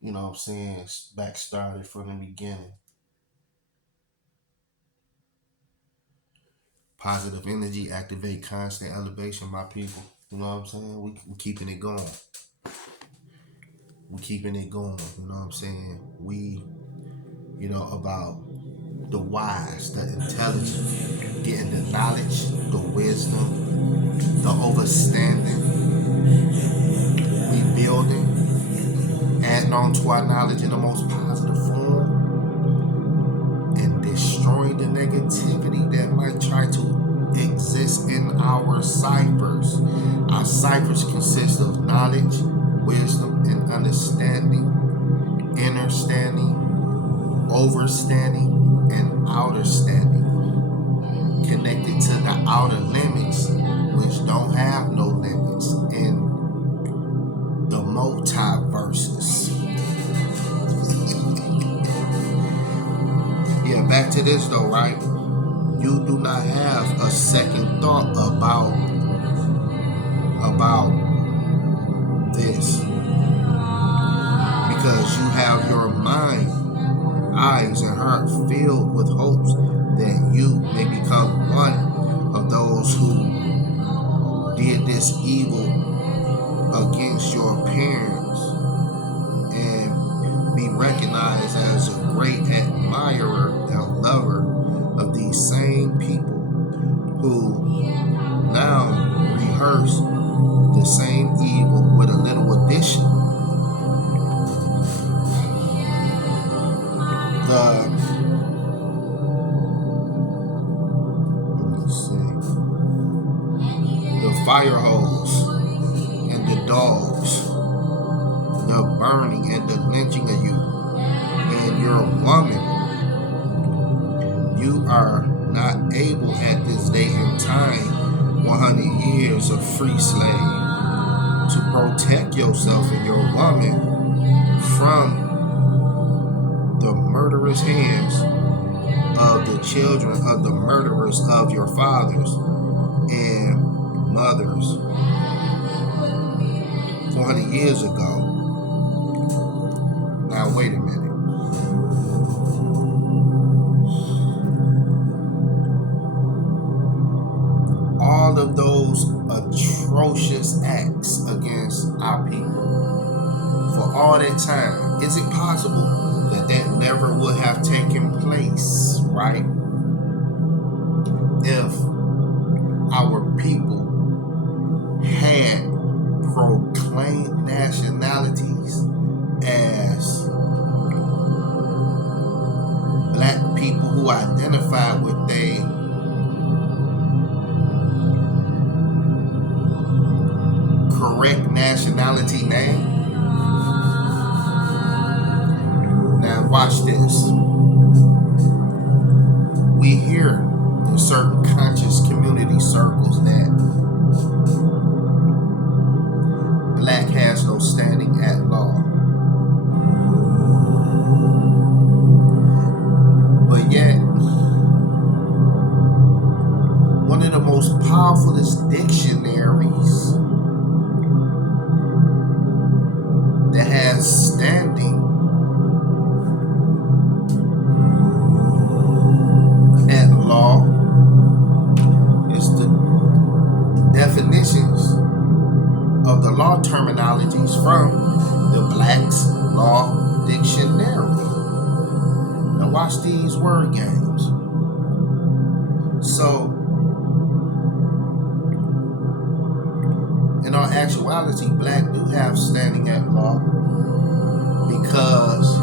You know what I'm saying? Back started from the beginning. Positive energy, activate constant elevation, my people. You know what I'm saying? We keeping it going. We keeping it going. You know what I'm saying? We, you know, about the wise, the intelligent, getting the knowledge, the wisdom, the understanding, building, adding on to our knowledge in the most positive form, and destroying the negativity that might try to exist in our ciphers. Our ciphers consist of knowledge, wisdom, and understanding, understanding, overstanding, and outer standing, connected to the outer limits, which don't have no limits in the multiverses. Yeah, back to this though, right? You do not have a second thought about this, because you have your mind, eyes, and heart filled with hopes that you may become one of those who did this evil against your parents and be recognized as a great admirer and lover of these same people who now rehearse the same evil with a little addition. The fire hose and the dogs, the burning and the lynching of you and your woman. You are not able at this day in time, 100 years of free slave, to protect yourself and your woman from the murderous hands of the children of the murderers of your fathers and mothers 400 years ago. Now wait a minute. All of those atrocious acts against our people for all that time, is it possible that never would have taken place, right? If our people had proclaimed nationalities as black people who identify with their correct nationality name. Now watch this. We hear in certain conscious community circles that black has no standing at law. But yet, one of the most powerfulest dictionaries that has standing at law is the definitions of the law terminologies from the Black's Law Dictionary. Now watch these word games. So, in all actuality, black do have standing at law, because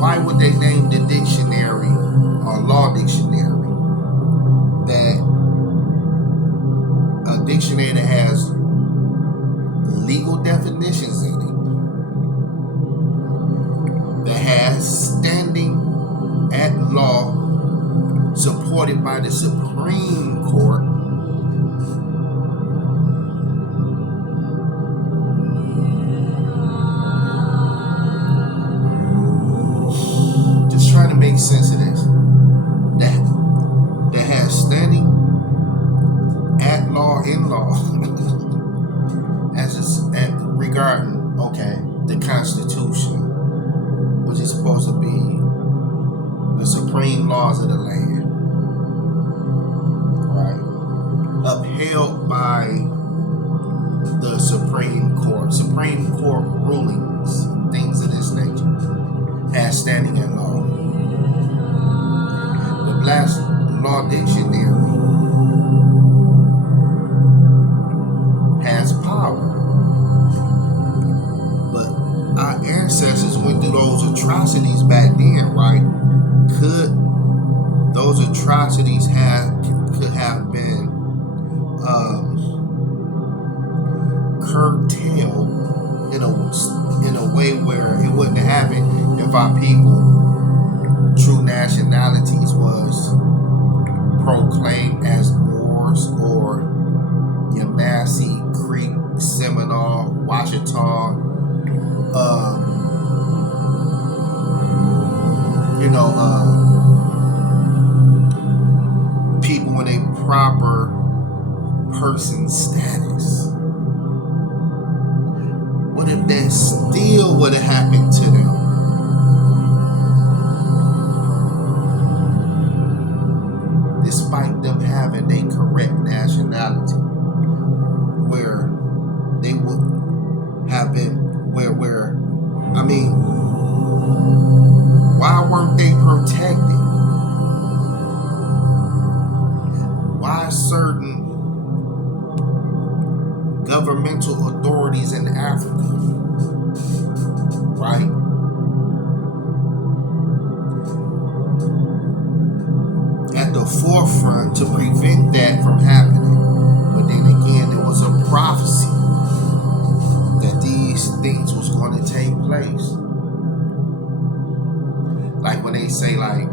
why would they name the dictionary or law dictionary that a dictionary that has legal definitions in it, that has standing at law supported by the Supreme Court, trying to make sense of this, that has standing at law in law regarding the Constitution, which is supposed to be the supreme laws of the land, right? Upheld by the Supreme Court rulings, things of this nature, has standing at law. The Black's Law Dictionary has power, ancestors went through those atrocities back then, right? Could those atrocities could have been curtailed in a way where it wouldn't have happened if our people true nationalities was proclaimed as Moors or Yamasee, Creek, Seminole, Washita, people in a proper person status. What if that still would have happened to them? Despite them having a correct nationality, where they would have been, why weren't they protected? Why certain governmental authorities in Africa, right, at the forefront to prevent that from happening? But then again, it was a prophecy that these things was going to take place. Like when they say, like,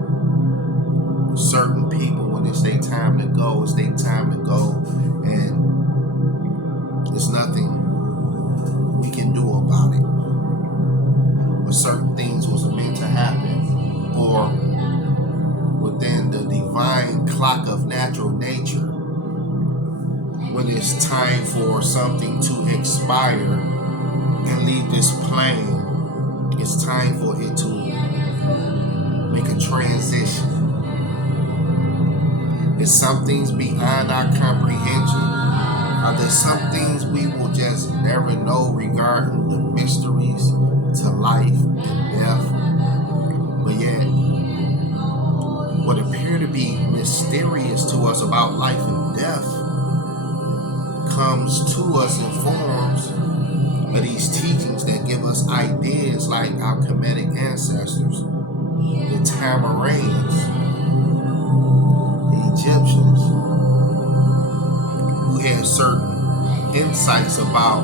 certain people, when it's their time to go, it's their time to go, and there's nothing we can do about it. Or certain things was meant to happen, or within the divine clock of natural nature, when it's time for something to expire and leave this plane, it's time for it to make a transition. There's some things beyond our comprehension. There's some things we will just never know regarding the mysteries to life and death. But yet, what appear to be mysterious to us about life and death comes to us in forms of these teachings that give us ideas, like our Kemetic ancestors, the Tamarans, the Egyptians, who had certain insights about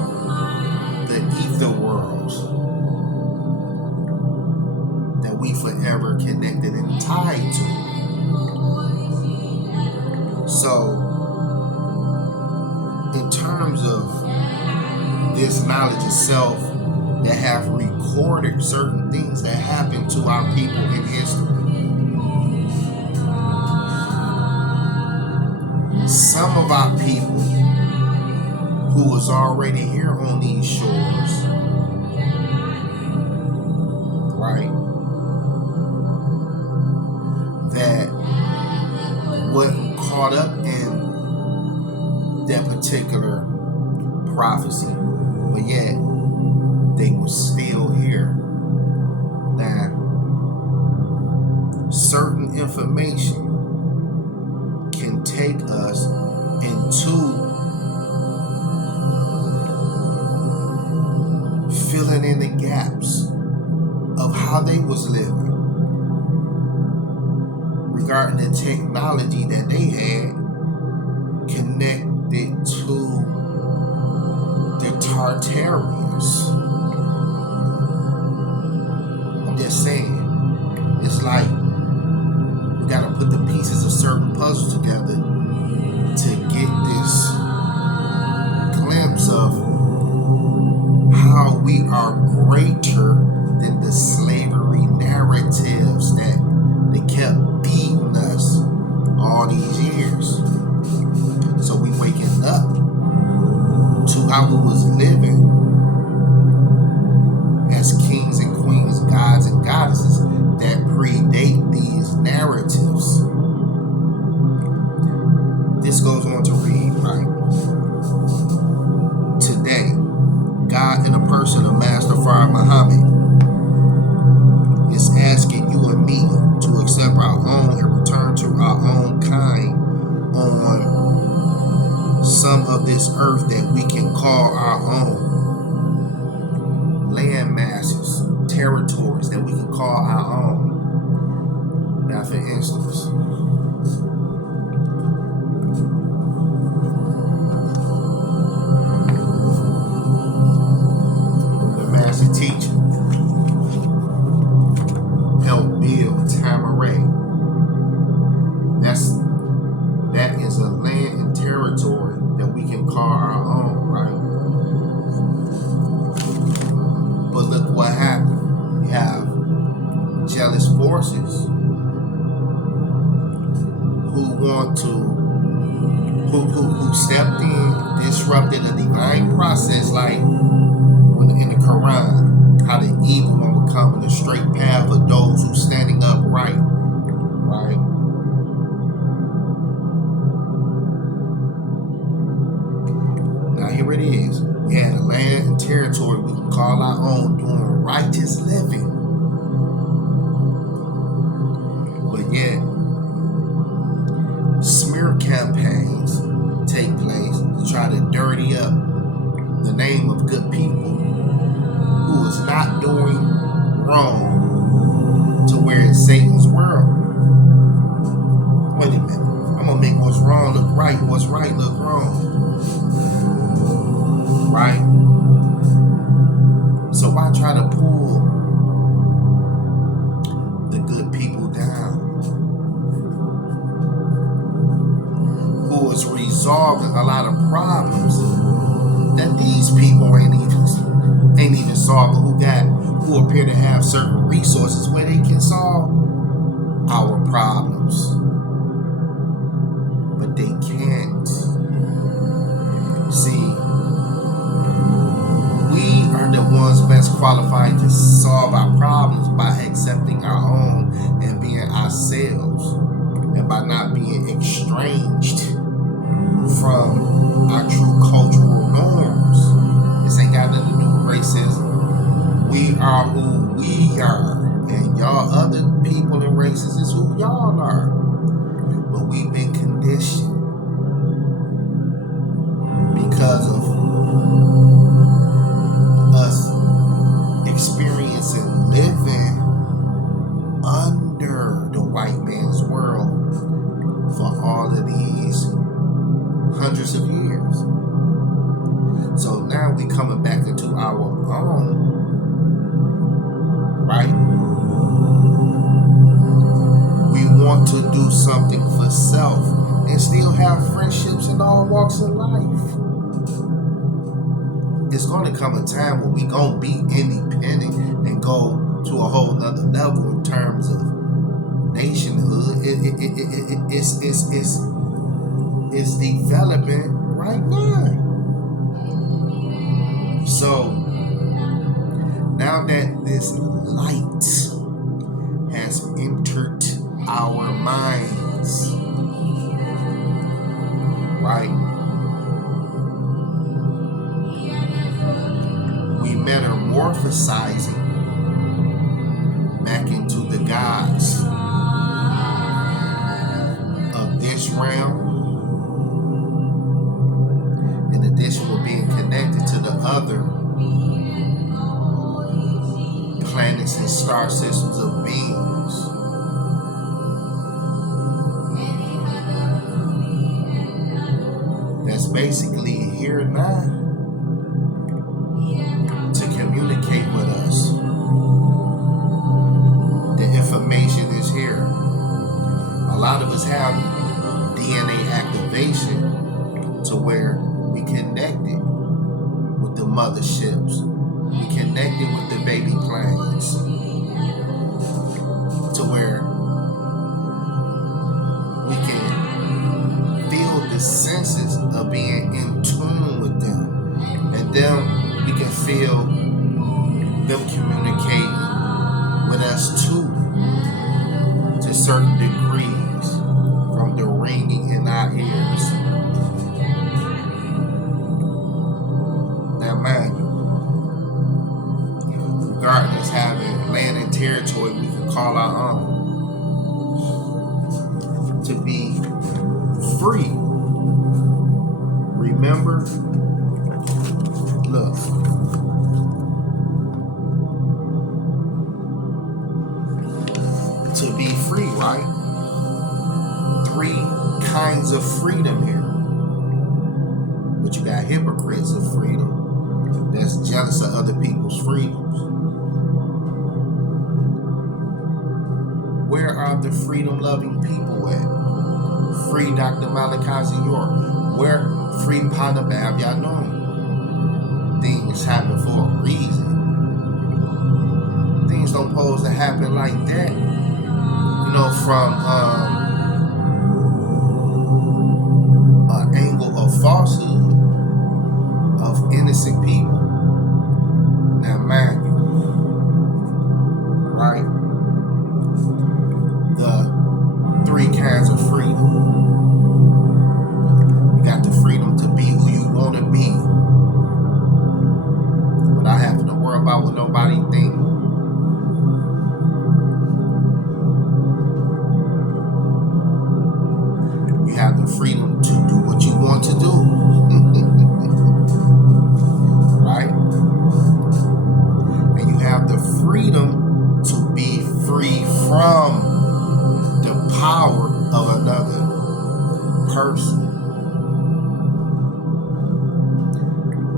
the ether worlds that we forever connected and tied to. So, in terms of this knowledge itself, that have recorded certain things that happened to our people in history, some of our people who was already here on these shores, right, that wasn't caught up in that particular prophecy, but yet they were still here. Now, certain information can take us into filling in the gaps of how they was living regarding the technology that they had connected to the Tartarians. I'm just saying, it's like we gotta put the pieces of certain puzzles together to get this glimpse of how we are greater than the slavery narratives that they kept feeding us all these years. So we waking up to how we was living as kings and queens, gods and goddesses that predate these narratives. This goes on to read, right? Today, God in the person of Master Fard Muhammad is asking you and me to accept our own and return to our own kind on some of this earth that we can call our own. Land masses, territories that we can call our own. Now, for instance, the master teacher helped build Tamaray. That is a land and territory that we can call our own, right? But look what happened. You have jealous forces who stepped in, disrupted the divine process, like when in the Quran, how the evil one would come in the straight path of those who standing upright, right? Now here it is. We had a land and territory we can call our own, doing righteous living. But yet, smear campaigns take place to try to dirty up the name of good people who is not doing wrong to where it's Satan's world. Wait a minute. I'm going to make what's wrong look right, what's right look wrong. Right? So why try to pull the good people down? Who is resolving a lot of problems that these people ain't even solving, who appear to have certain resources where they can solve our problems. But they can't. See, we are the ones best qualified to solve our problems by accepting our own and being ourselves, and by not being estranged from our true cultural norms. This ain't got nothing to do with racism. We are who we are, and y'all other people and races is who y'all are. But we've been conditioned because of us experiencing living under the white man's world for all of these hundreds of years. So now we coming back into our own, right? We want to do something for self and still have friendships in all walks of life. It's going to come a time where we going to be independent and go to a whole nother level in terms of nationhood. It's developing right now. So now that this light has entered our minds, right? We metamorphosizing back into the gods of this realm. In addition, we're being connected to the other planets and star systems of beings. That's basically here now to communicate with us. The information is here. A lot of us have DNA activation to where we connected with the motherships. We connected with the baby planes. To where we can feel the senses of being in tune with them. And then we can feel them communicate with us too, to certain degrees, from the ringing in our ears. Now, man, regardless, having land and territory we can call our own, to be free. Remember, look, to be free, right? Three kinds of freedom here. But you got hypocrites of freedom that's jealous of other people's freedoms. Where are the freedom-loving people at? Free Dr. Malachi York. Where free Panabab Yanun? Things happen for a reason. Things don't pose to happen like that. You know, from an angle of falsehood of innocent people. Now, mind you, right? The three kinds of freedom. You got the freedom to be who you want to be without having to worry about what nobody thinks. You have the freedom to do what you want to do. Right? And you have the freedom to be free from the power of another person.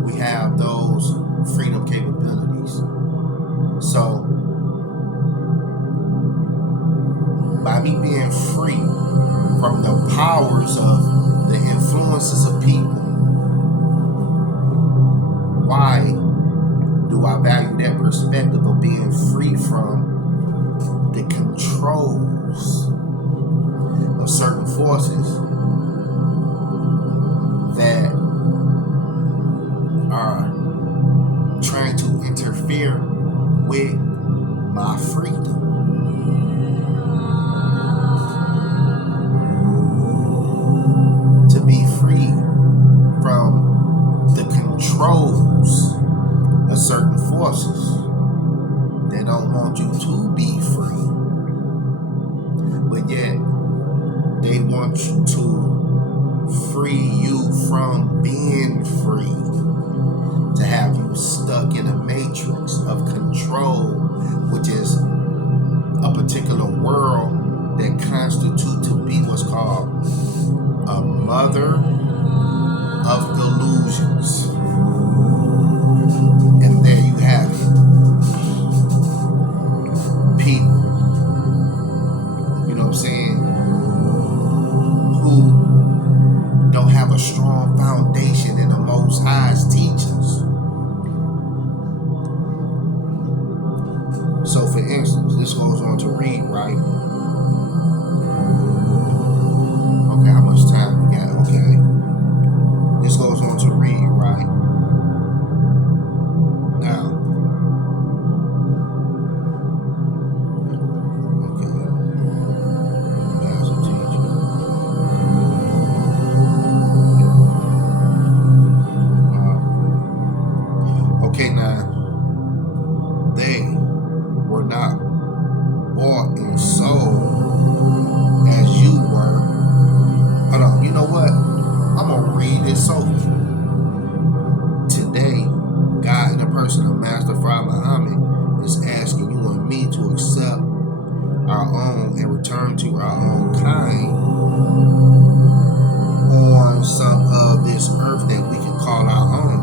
We have those freedom capabilities. So, by me being free from the powers of the influences of people, why do I value that perspective of being free from the controls of certain forces that are trying to interfere with my freedom? To be free from the controls of certain forces that don't want you to be free, but yet they want you to free you from being free, to have you stuck in a matrix of control, which is a particular world that constitutes to be what's called a mother of delusions. And there you have it. People, you know what I'm saying, who don't have a strong foundation in the Most High's teachings. So for instance, this goes on to read, right? Okay, how much time we got? Okay. This goes on to read, right? Now. Okay. As a teacher. Okay, now. They were not bought and sold as you were. Hold on, you know what? I'm going to read this over. Today, God in the person of Master Fard Muhammad is asking you and me to accept our own and return to our own kind on some of this earth that we can call our own.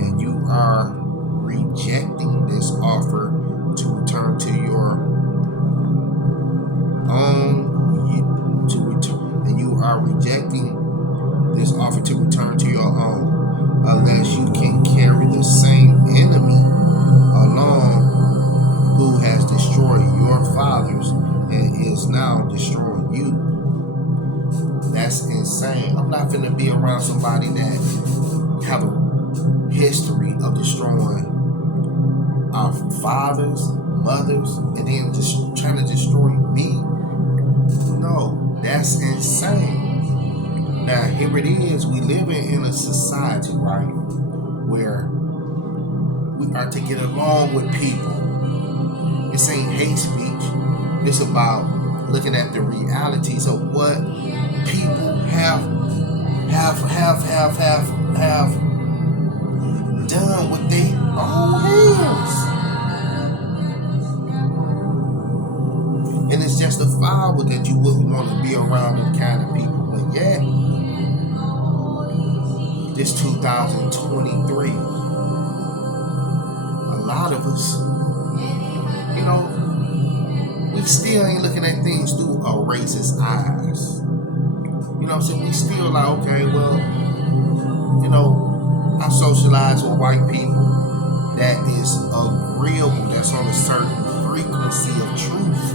And you are rejecting this offer to return to your own, and you are rejecting this offer to return to your own, unless you can carry the same enemy along who has destroyed your fathers and is now destroying you. That's insane. I'm not finna be around somebody that have a history of destroying our fathers, mothers, and then just trying to destroy me. No, that's insane. Now, here it is. We live in a society, right, where we are to get along with people. This ain't hate speech. It's about looking at the realities of what people have done with their own hands. that you wouldn't want to be around them kind of people. But yeah, this 2023, a lot of us, you know, we still ain't looking at things through a racist eyes. You know what I'm saying? We still like, okay, well, you know, I socialize with white people that is agreeable, that's on a certain frequency of truth.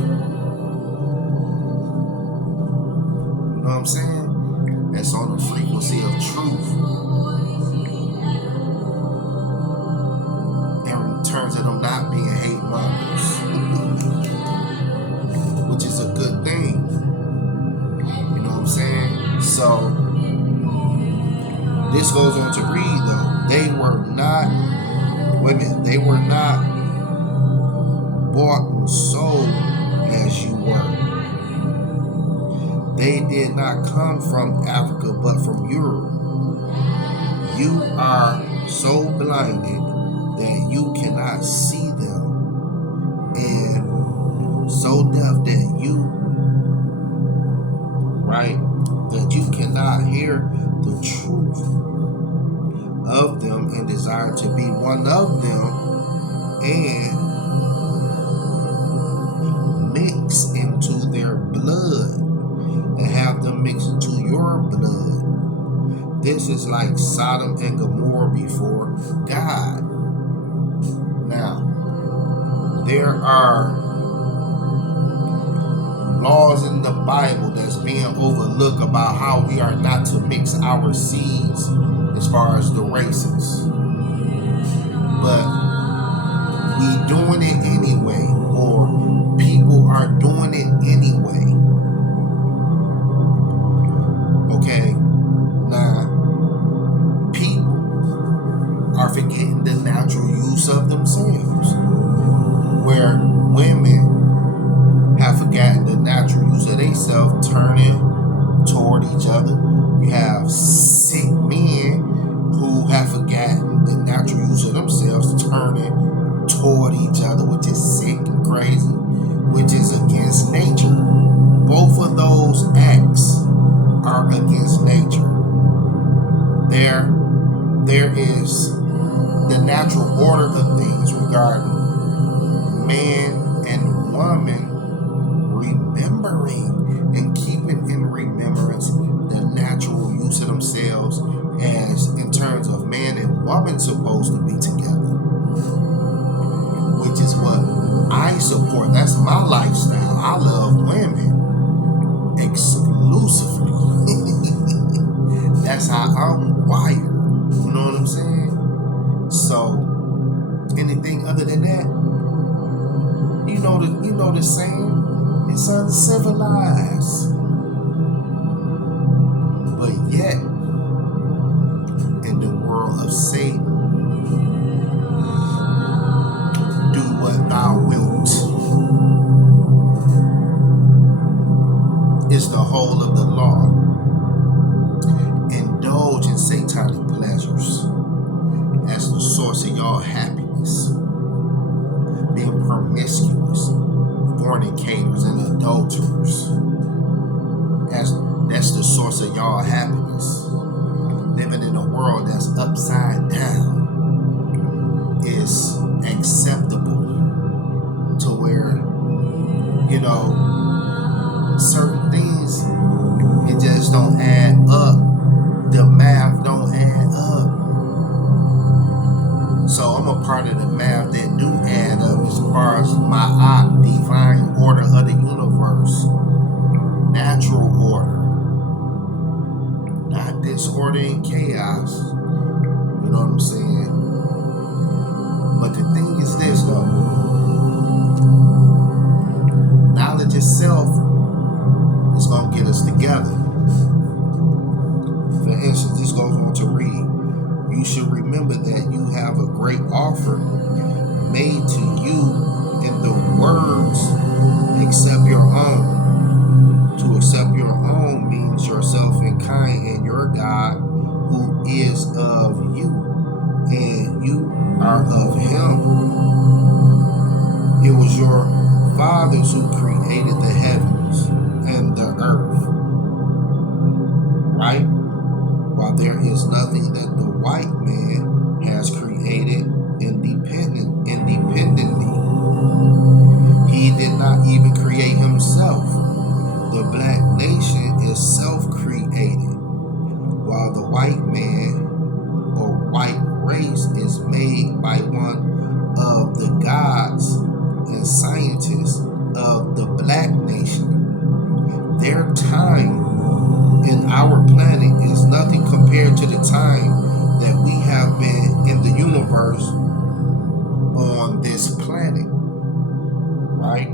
You know what I'm saying? That's on the frequency of truth. In terms of them not being hate mongers, which is a good thing. You know what I'm saying? So this goes on to read though. They were not bought and sold as you were. They did not come from Africa but from Europe. You are so blinded that you cannot see them, and so deaf that you cannot hear the truth of them, and desire to be one of them and mix into their blood and have them mix into your blood. This is like Sodom and Gomorrah before God. Now, there are laws in the Bible that's being overlooked about how we are not to mix our seeds as far as the races. But we doing it anyway, or people are doing it anyway. Okay, now people are forgetting the natural use of themselves, where women have forgotten the natural use of themselves, turning toward each other. You have sick men who have forgotten the natural use of themselves, turning toward each other, which is sick and crazy, which is against nature. Both of those acts are against nature. There is the natural order of things regarding man and woman, remembering and keeping in remembrance the natural use of themselves, as in terms of man and woman supposed to be together, which is what I support. That's my lifestyle. I love women exclusively. That's how I'm wired. You know what I'm saying? So anything other than that, you know the saying, it's uncivilized. But yet, in the world of Satan, do what thou wilt is the whole of the law. Indulge in satanic pleasures as the source of y'all happiness. Being promiscuous, fornicators, and adulterers. That's the source of y'all happiness. Living in a world that's upside down is acceptable to where, you know, certain things, it just don't add up. The math don't add up. So I'm a part of the math that do add up as far as my divine order of the universe. Natural order. Not disorder and chaos. You know what I'm saying? But the thing is this though. Knowledge itself is going to get us together. For instance, this goes on to read, you should remember that you have a great offer made to you in the words, accept your own. To accept your own means yourself and kind and your God who is of you, and you are of him. It was your fathers who created the heaven heavens and the earth, right? While there is nothing that the white man has created independently. He did not even create himself. The black nation is self-created, while the white man or white race is made by one of the gods and scientists of the black nation. Their time in our planet is nothing compared to the time that we have been in the universe on this planet, right?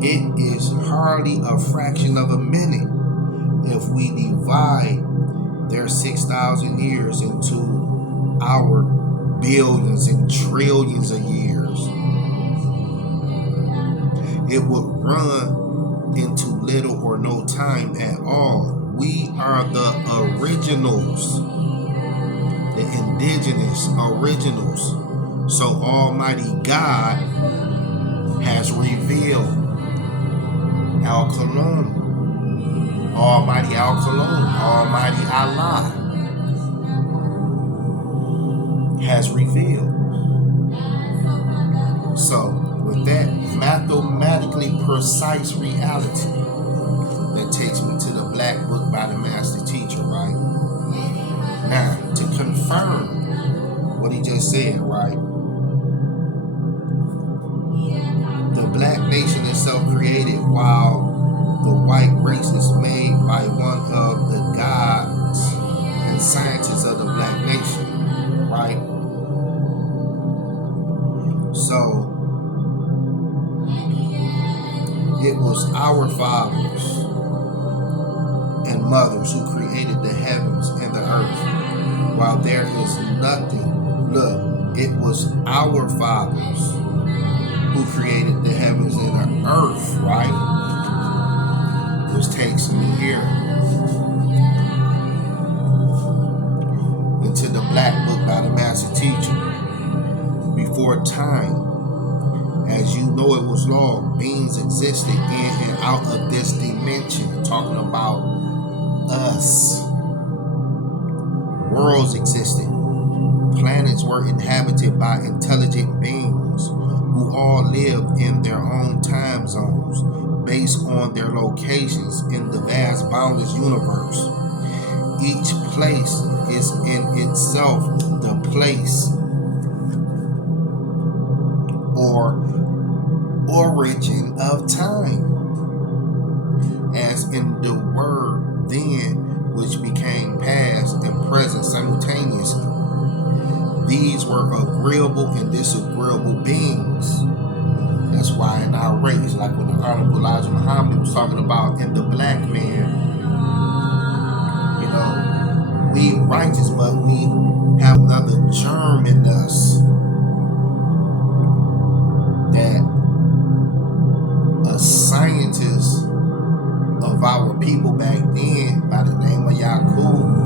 It is hardly a fraction of a minute if we divide their 6,000 years into our billions and trillions of years. It would run into little or no time at all. We are the originals, the indigenous originals. So Almighty God has revealed Al-Kalon, Almighty Al-Kalon, Almighty Allah has revealed. So with that mathematically precise reality, that takes me to the Black Book by the Master Teacher, right? Now, to confirm what he just said, right? The black nation is self-created, while the white race is made by one of the gods and scientists of the black nation, right? So, it was our fathers and mothers who created the heavens and the earth, while there is nothing. Look, it was our fathers who created the heavens and the earth, right? Which takes me here into the Black Book by the Master Teacher. Before time, as you know it was long, beings existed in and out of this dimension, talking about us. Worlds existed. Planets were inhabited by intelligent beings who all lived in their own time zones based on their locations in the vast boundless universe. Each place is in itself the place or origin of time, as in the word then, which became past and present simultaneously. These were agreeable and disagreeable beings. That's why in our race, like when the Honorable Elijah Muhammad was talking about in the black man, you know, we righteous, but we have another germ in us that a scientist of our people back then by the name of Yaqub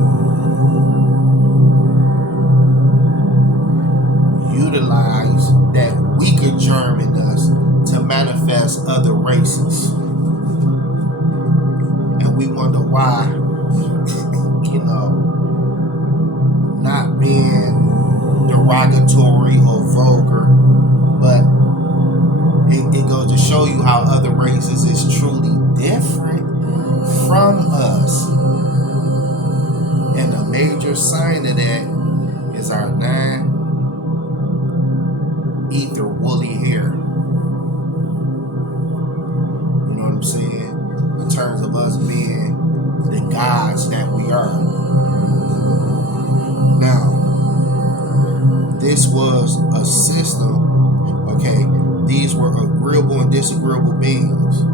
utilized that weaker germ in us to manifest other races. And we wonder why, you know, not being derogatory or vulgar, but it goes to show you how other races is truly different from us. And a major sign of that is our 9 ether woolly hair. You know what I'm saying? In terms of us being the gods that we are. Now, this was a system, okay? These were agreeable and disagreeable beings.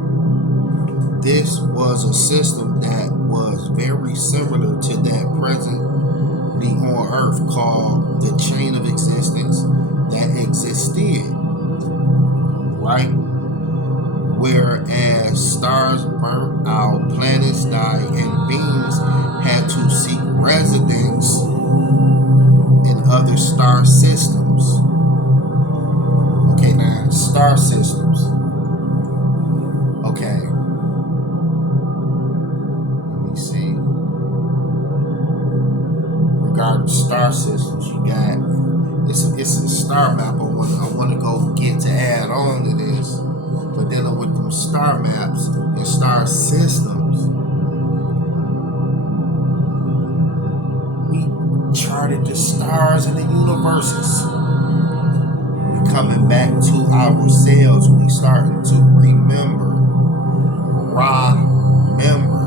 This was a system that was very similar to that presently on Earth called the chain of existence that existed, right? Whereas stars burnt out, planets died, and beings had to seek residence in other star systems. Okay, now, star systems. on to this, but dealing with them star maps and star systems, we charted the stars and the universes. We coming back to ourselves. We starting to remember. Remember,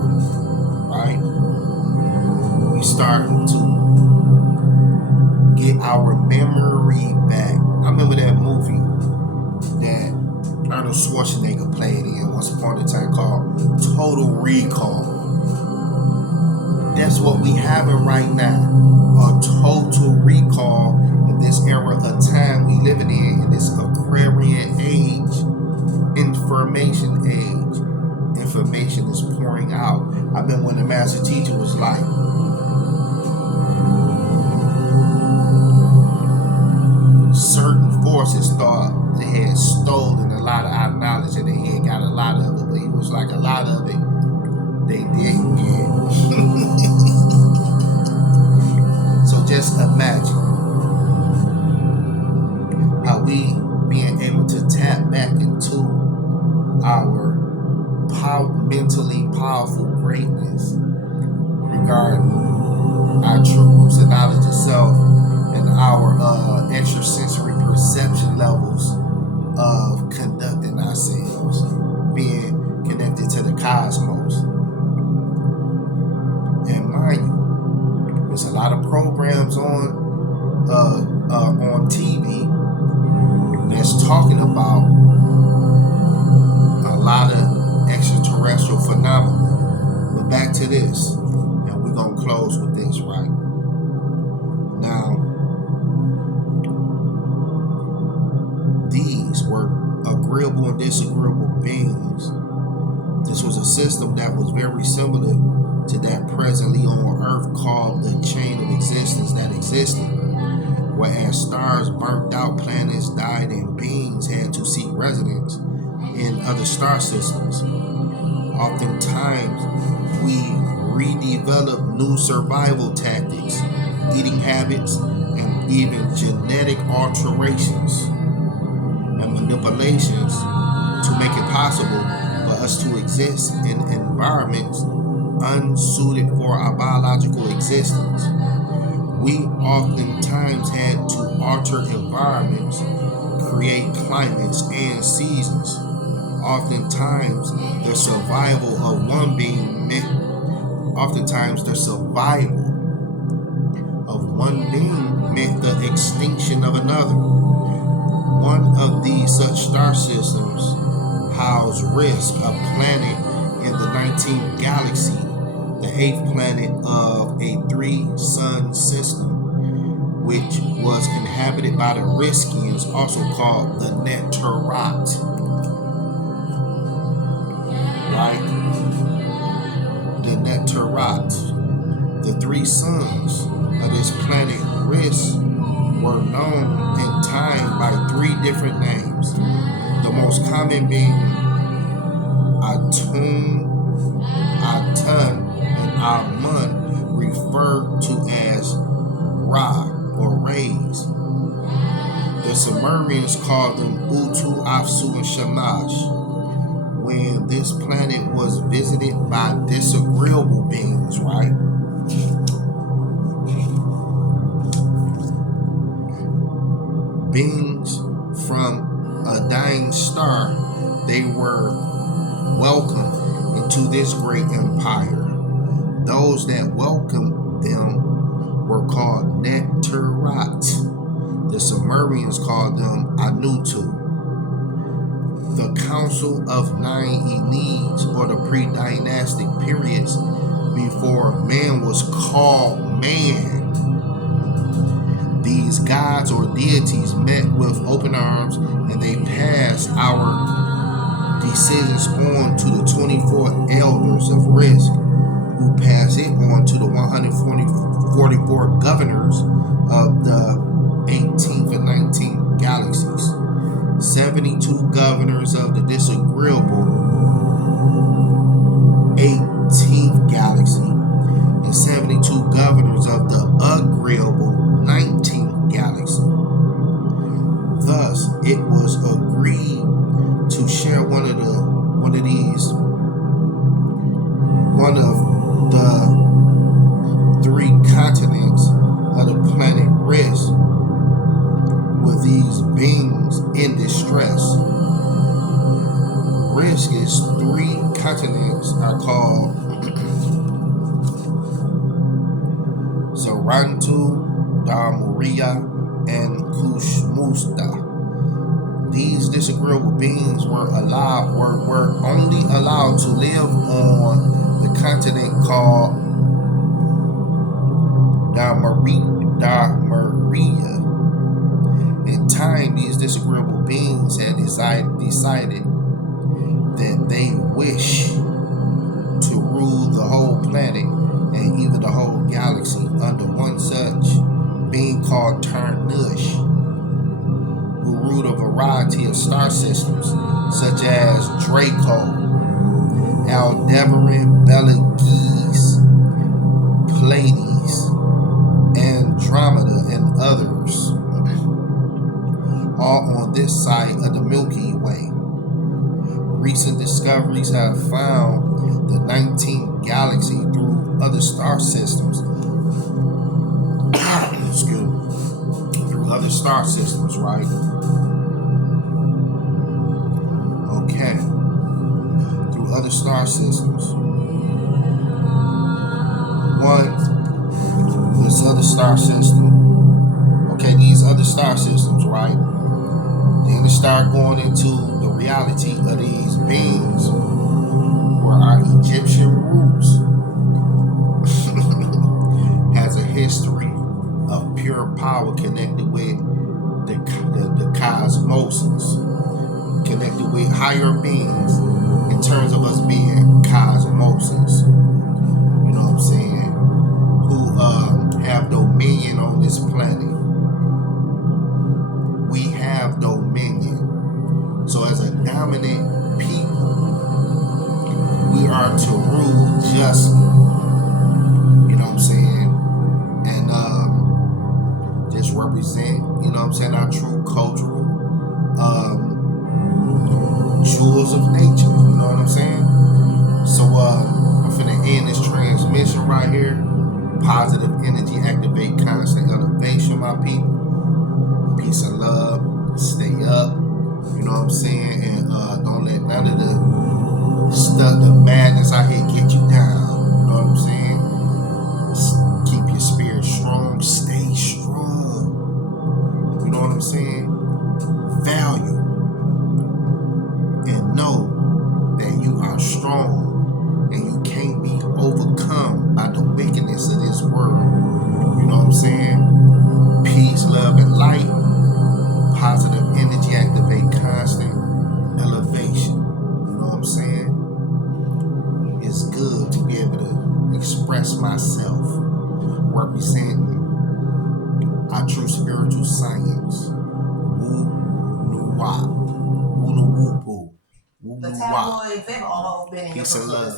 right? We starting to get our memory back. I remember that movie that Arnold Schwarzenegger played in once upon a time called Total Recall. That's what we having right now. A total recall in this era of time we living in this Aquarian age, information age. Information is pouring out. I remember when the master teacher was like, certain forces thought they had stolen a lot of our knowledge and they had got a lot of it, but he was like, a lot of it they didn't get. So just imagine how we being able to tap back into our mentally powerful greatness regarding our true roots and knowledge of self and our extrasensory perception levels of conducting ourselves, being connected to the cosmos. And mind you, there's a lot of programs on TV that's talking about a lot of extraterrestrial phenomena. But back to this, and we're gonna close with this, right? Now, these were agreeable and disagreeable beings. This was a system that was very similar to that presently on Earth called the chain of existence that existed. Whereas stars burnt out, planets died, and beings had to seek residence in other star systems. Oftentimes, we redevelop new survival tactics, eating habits, and even genetic alterations and manipulations to make it possible for us to exist in environments unsuited for our biological existence. We oftentimes had to alter environments, create climates and seasons. Oftentimes, the survival of one being meant the extinction of another. One of these such star systems housed Risk, a planet in the 19th galaxy, the 8th planet of a 3-sun system, which was inhabited by the Riskians, also called the Neterat. Right? The Neterat. The 3 suns of this planet Risk were known in time by 3 different names. The most common being Atun, and Amun, referred to as Ra or rays. The Sumerians called them Utu, Apsu, and Shamash. When this planet was visited by disagreeable beings, right? Beings from a dying star, they were welcomed into this great empire. Those that welcomed them were called Neterat. The Sumerians called them Anutu. The Council of 9 Elites, or the pre-dynastic periods before man was called man. These gods or deities met with open arms and they passed our decisions on to the 24 elders of Risk, who passed it on to the 144 governors of the 18th and 19th galaxies. 72 governors of the disagreeable 18th galaxy and 72 governors of the agreeable 19th galaxy. Thus, it was agreed one of the 3 continents of the planet rests with these beings in distress. Risk is 3 continents are called Zarantu, Damuria, and Kushmusta. These disagreeable beings were only allowed to live on the continent called Damaria. In time, these disagreeable beings had decided that they wish to rule the whole planet and even the whole galaxy under one such being called Tarnush, who ruled a variety of star systems such as Draco, Aldebaran, Betelgeuse, Pleiades, Andromeda, and others, all on this side of the Milky Way. Recent discoveries have found the 19th galaxy through other star systems. Excuse me. Through other star systems, right? Okay. Through other star systems. This other star system. Okay, these other star systems, right? Then they start going into the reality of these beings where our Egyptian roots has a history of pure power connected with the cosmos, connected with higher beings in terms of us being cosmoses. You know what I'm saying? Who have dominion on this planet. We have dominion. So as a dominant people, we are to rule justly. You know what I'm saying? And just represent, you know what I'm saying, our true cultural jewels of nature. You know what I'm saying? So I'm finna end this transmission right here. Positive energy, activate constant elevation, my people. Peace and love. Stay up. You know what I'm saying? And don't let none of the madness out here get you down. You know what I'm saying? Keep your spirit strong. Stay strong. You know what I'm saying? Value. And know that you are strong. And you can't be overcome by the wickedness of this world. You know what I'm saying? Peace, love, and light. Positive energy, activate constant elevation. You know what I'm saying? It's good to be able to express myself, representing our true spiritual science. Woo nu wop. Woo nu woo poo. Woo nu wop. Peace and love.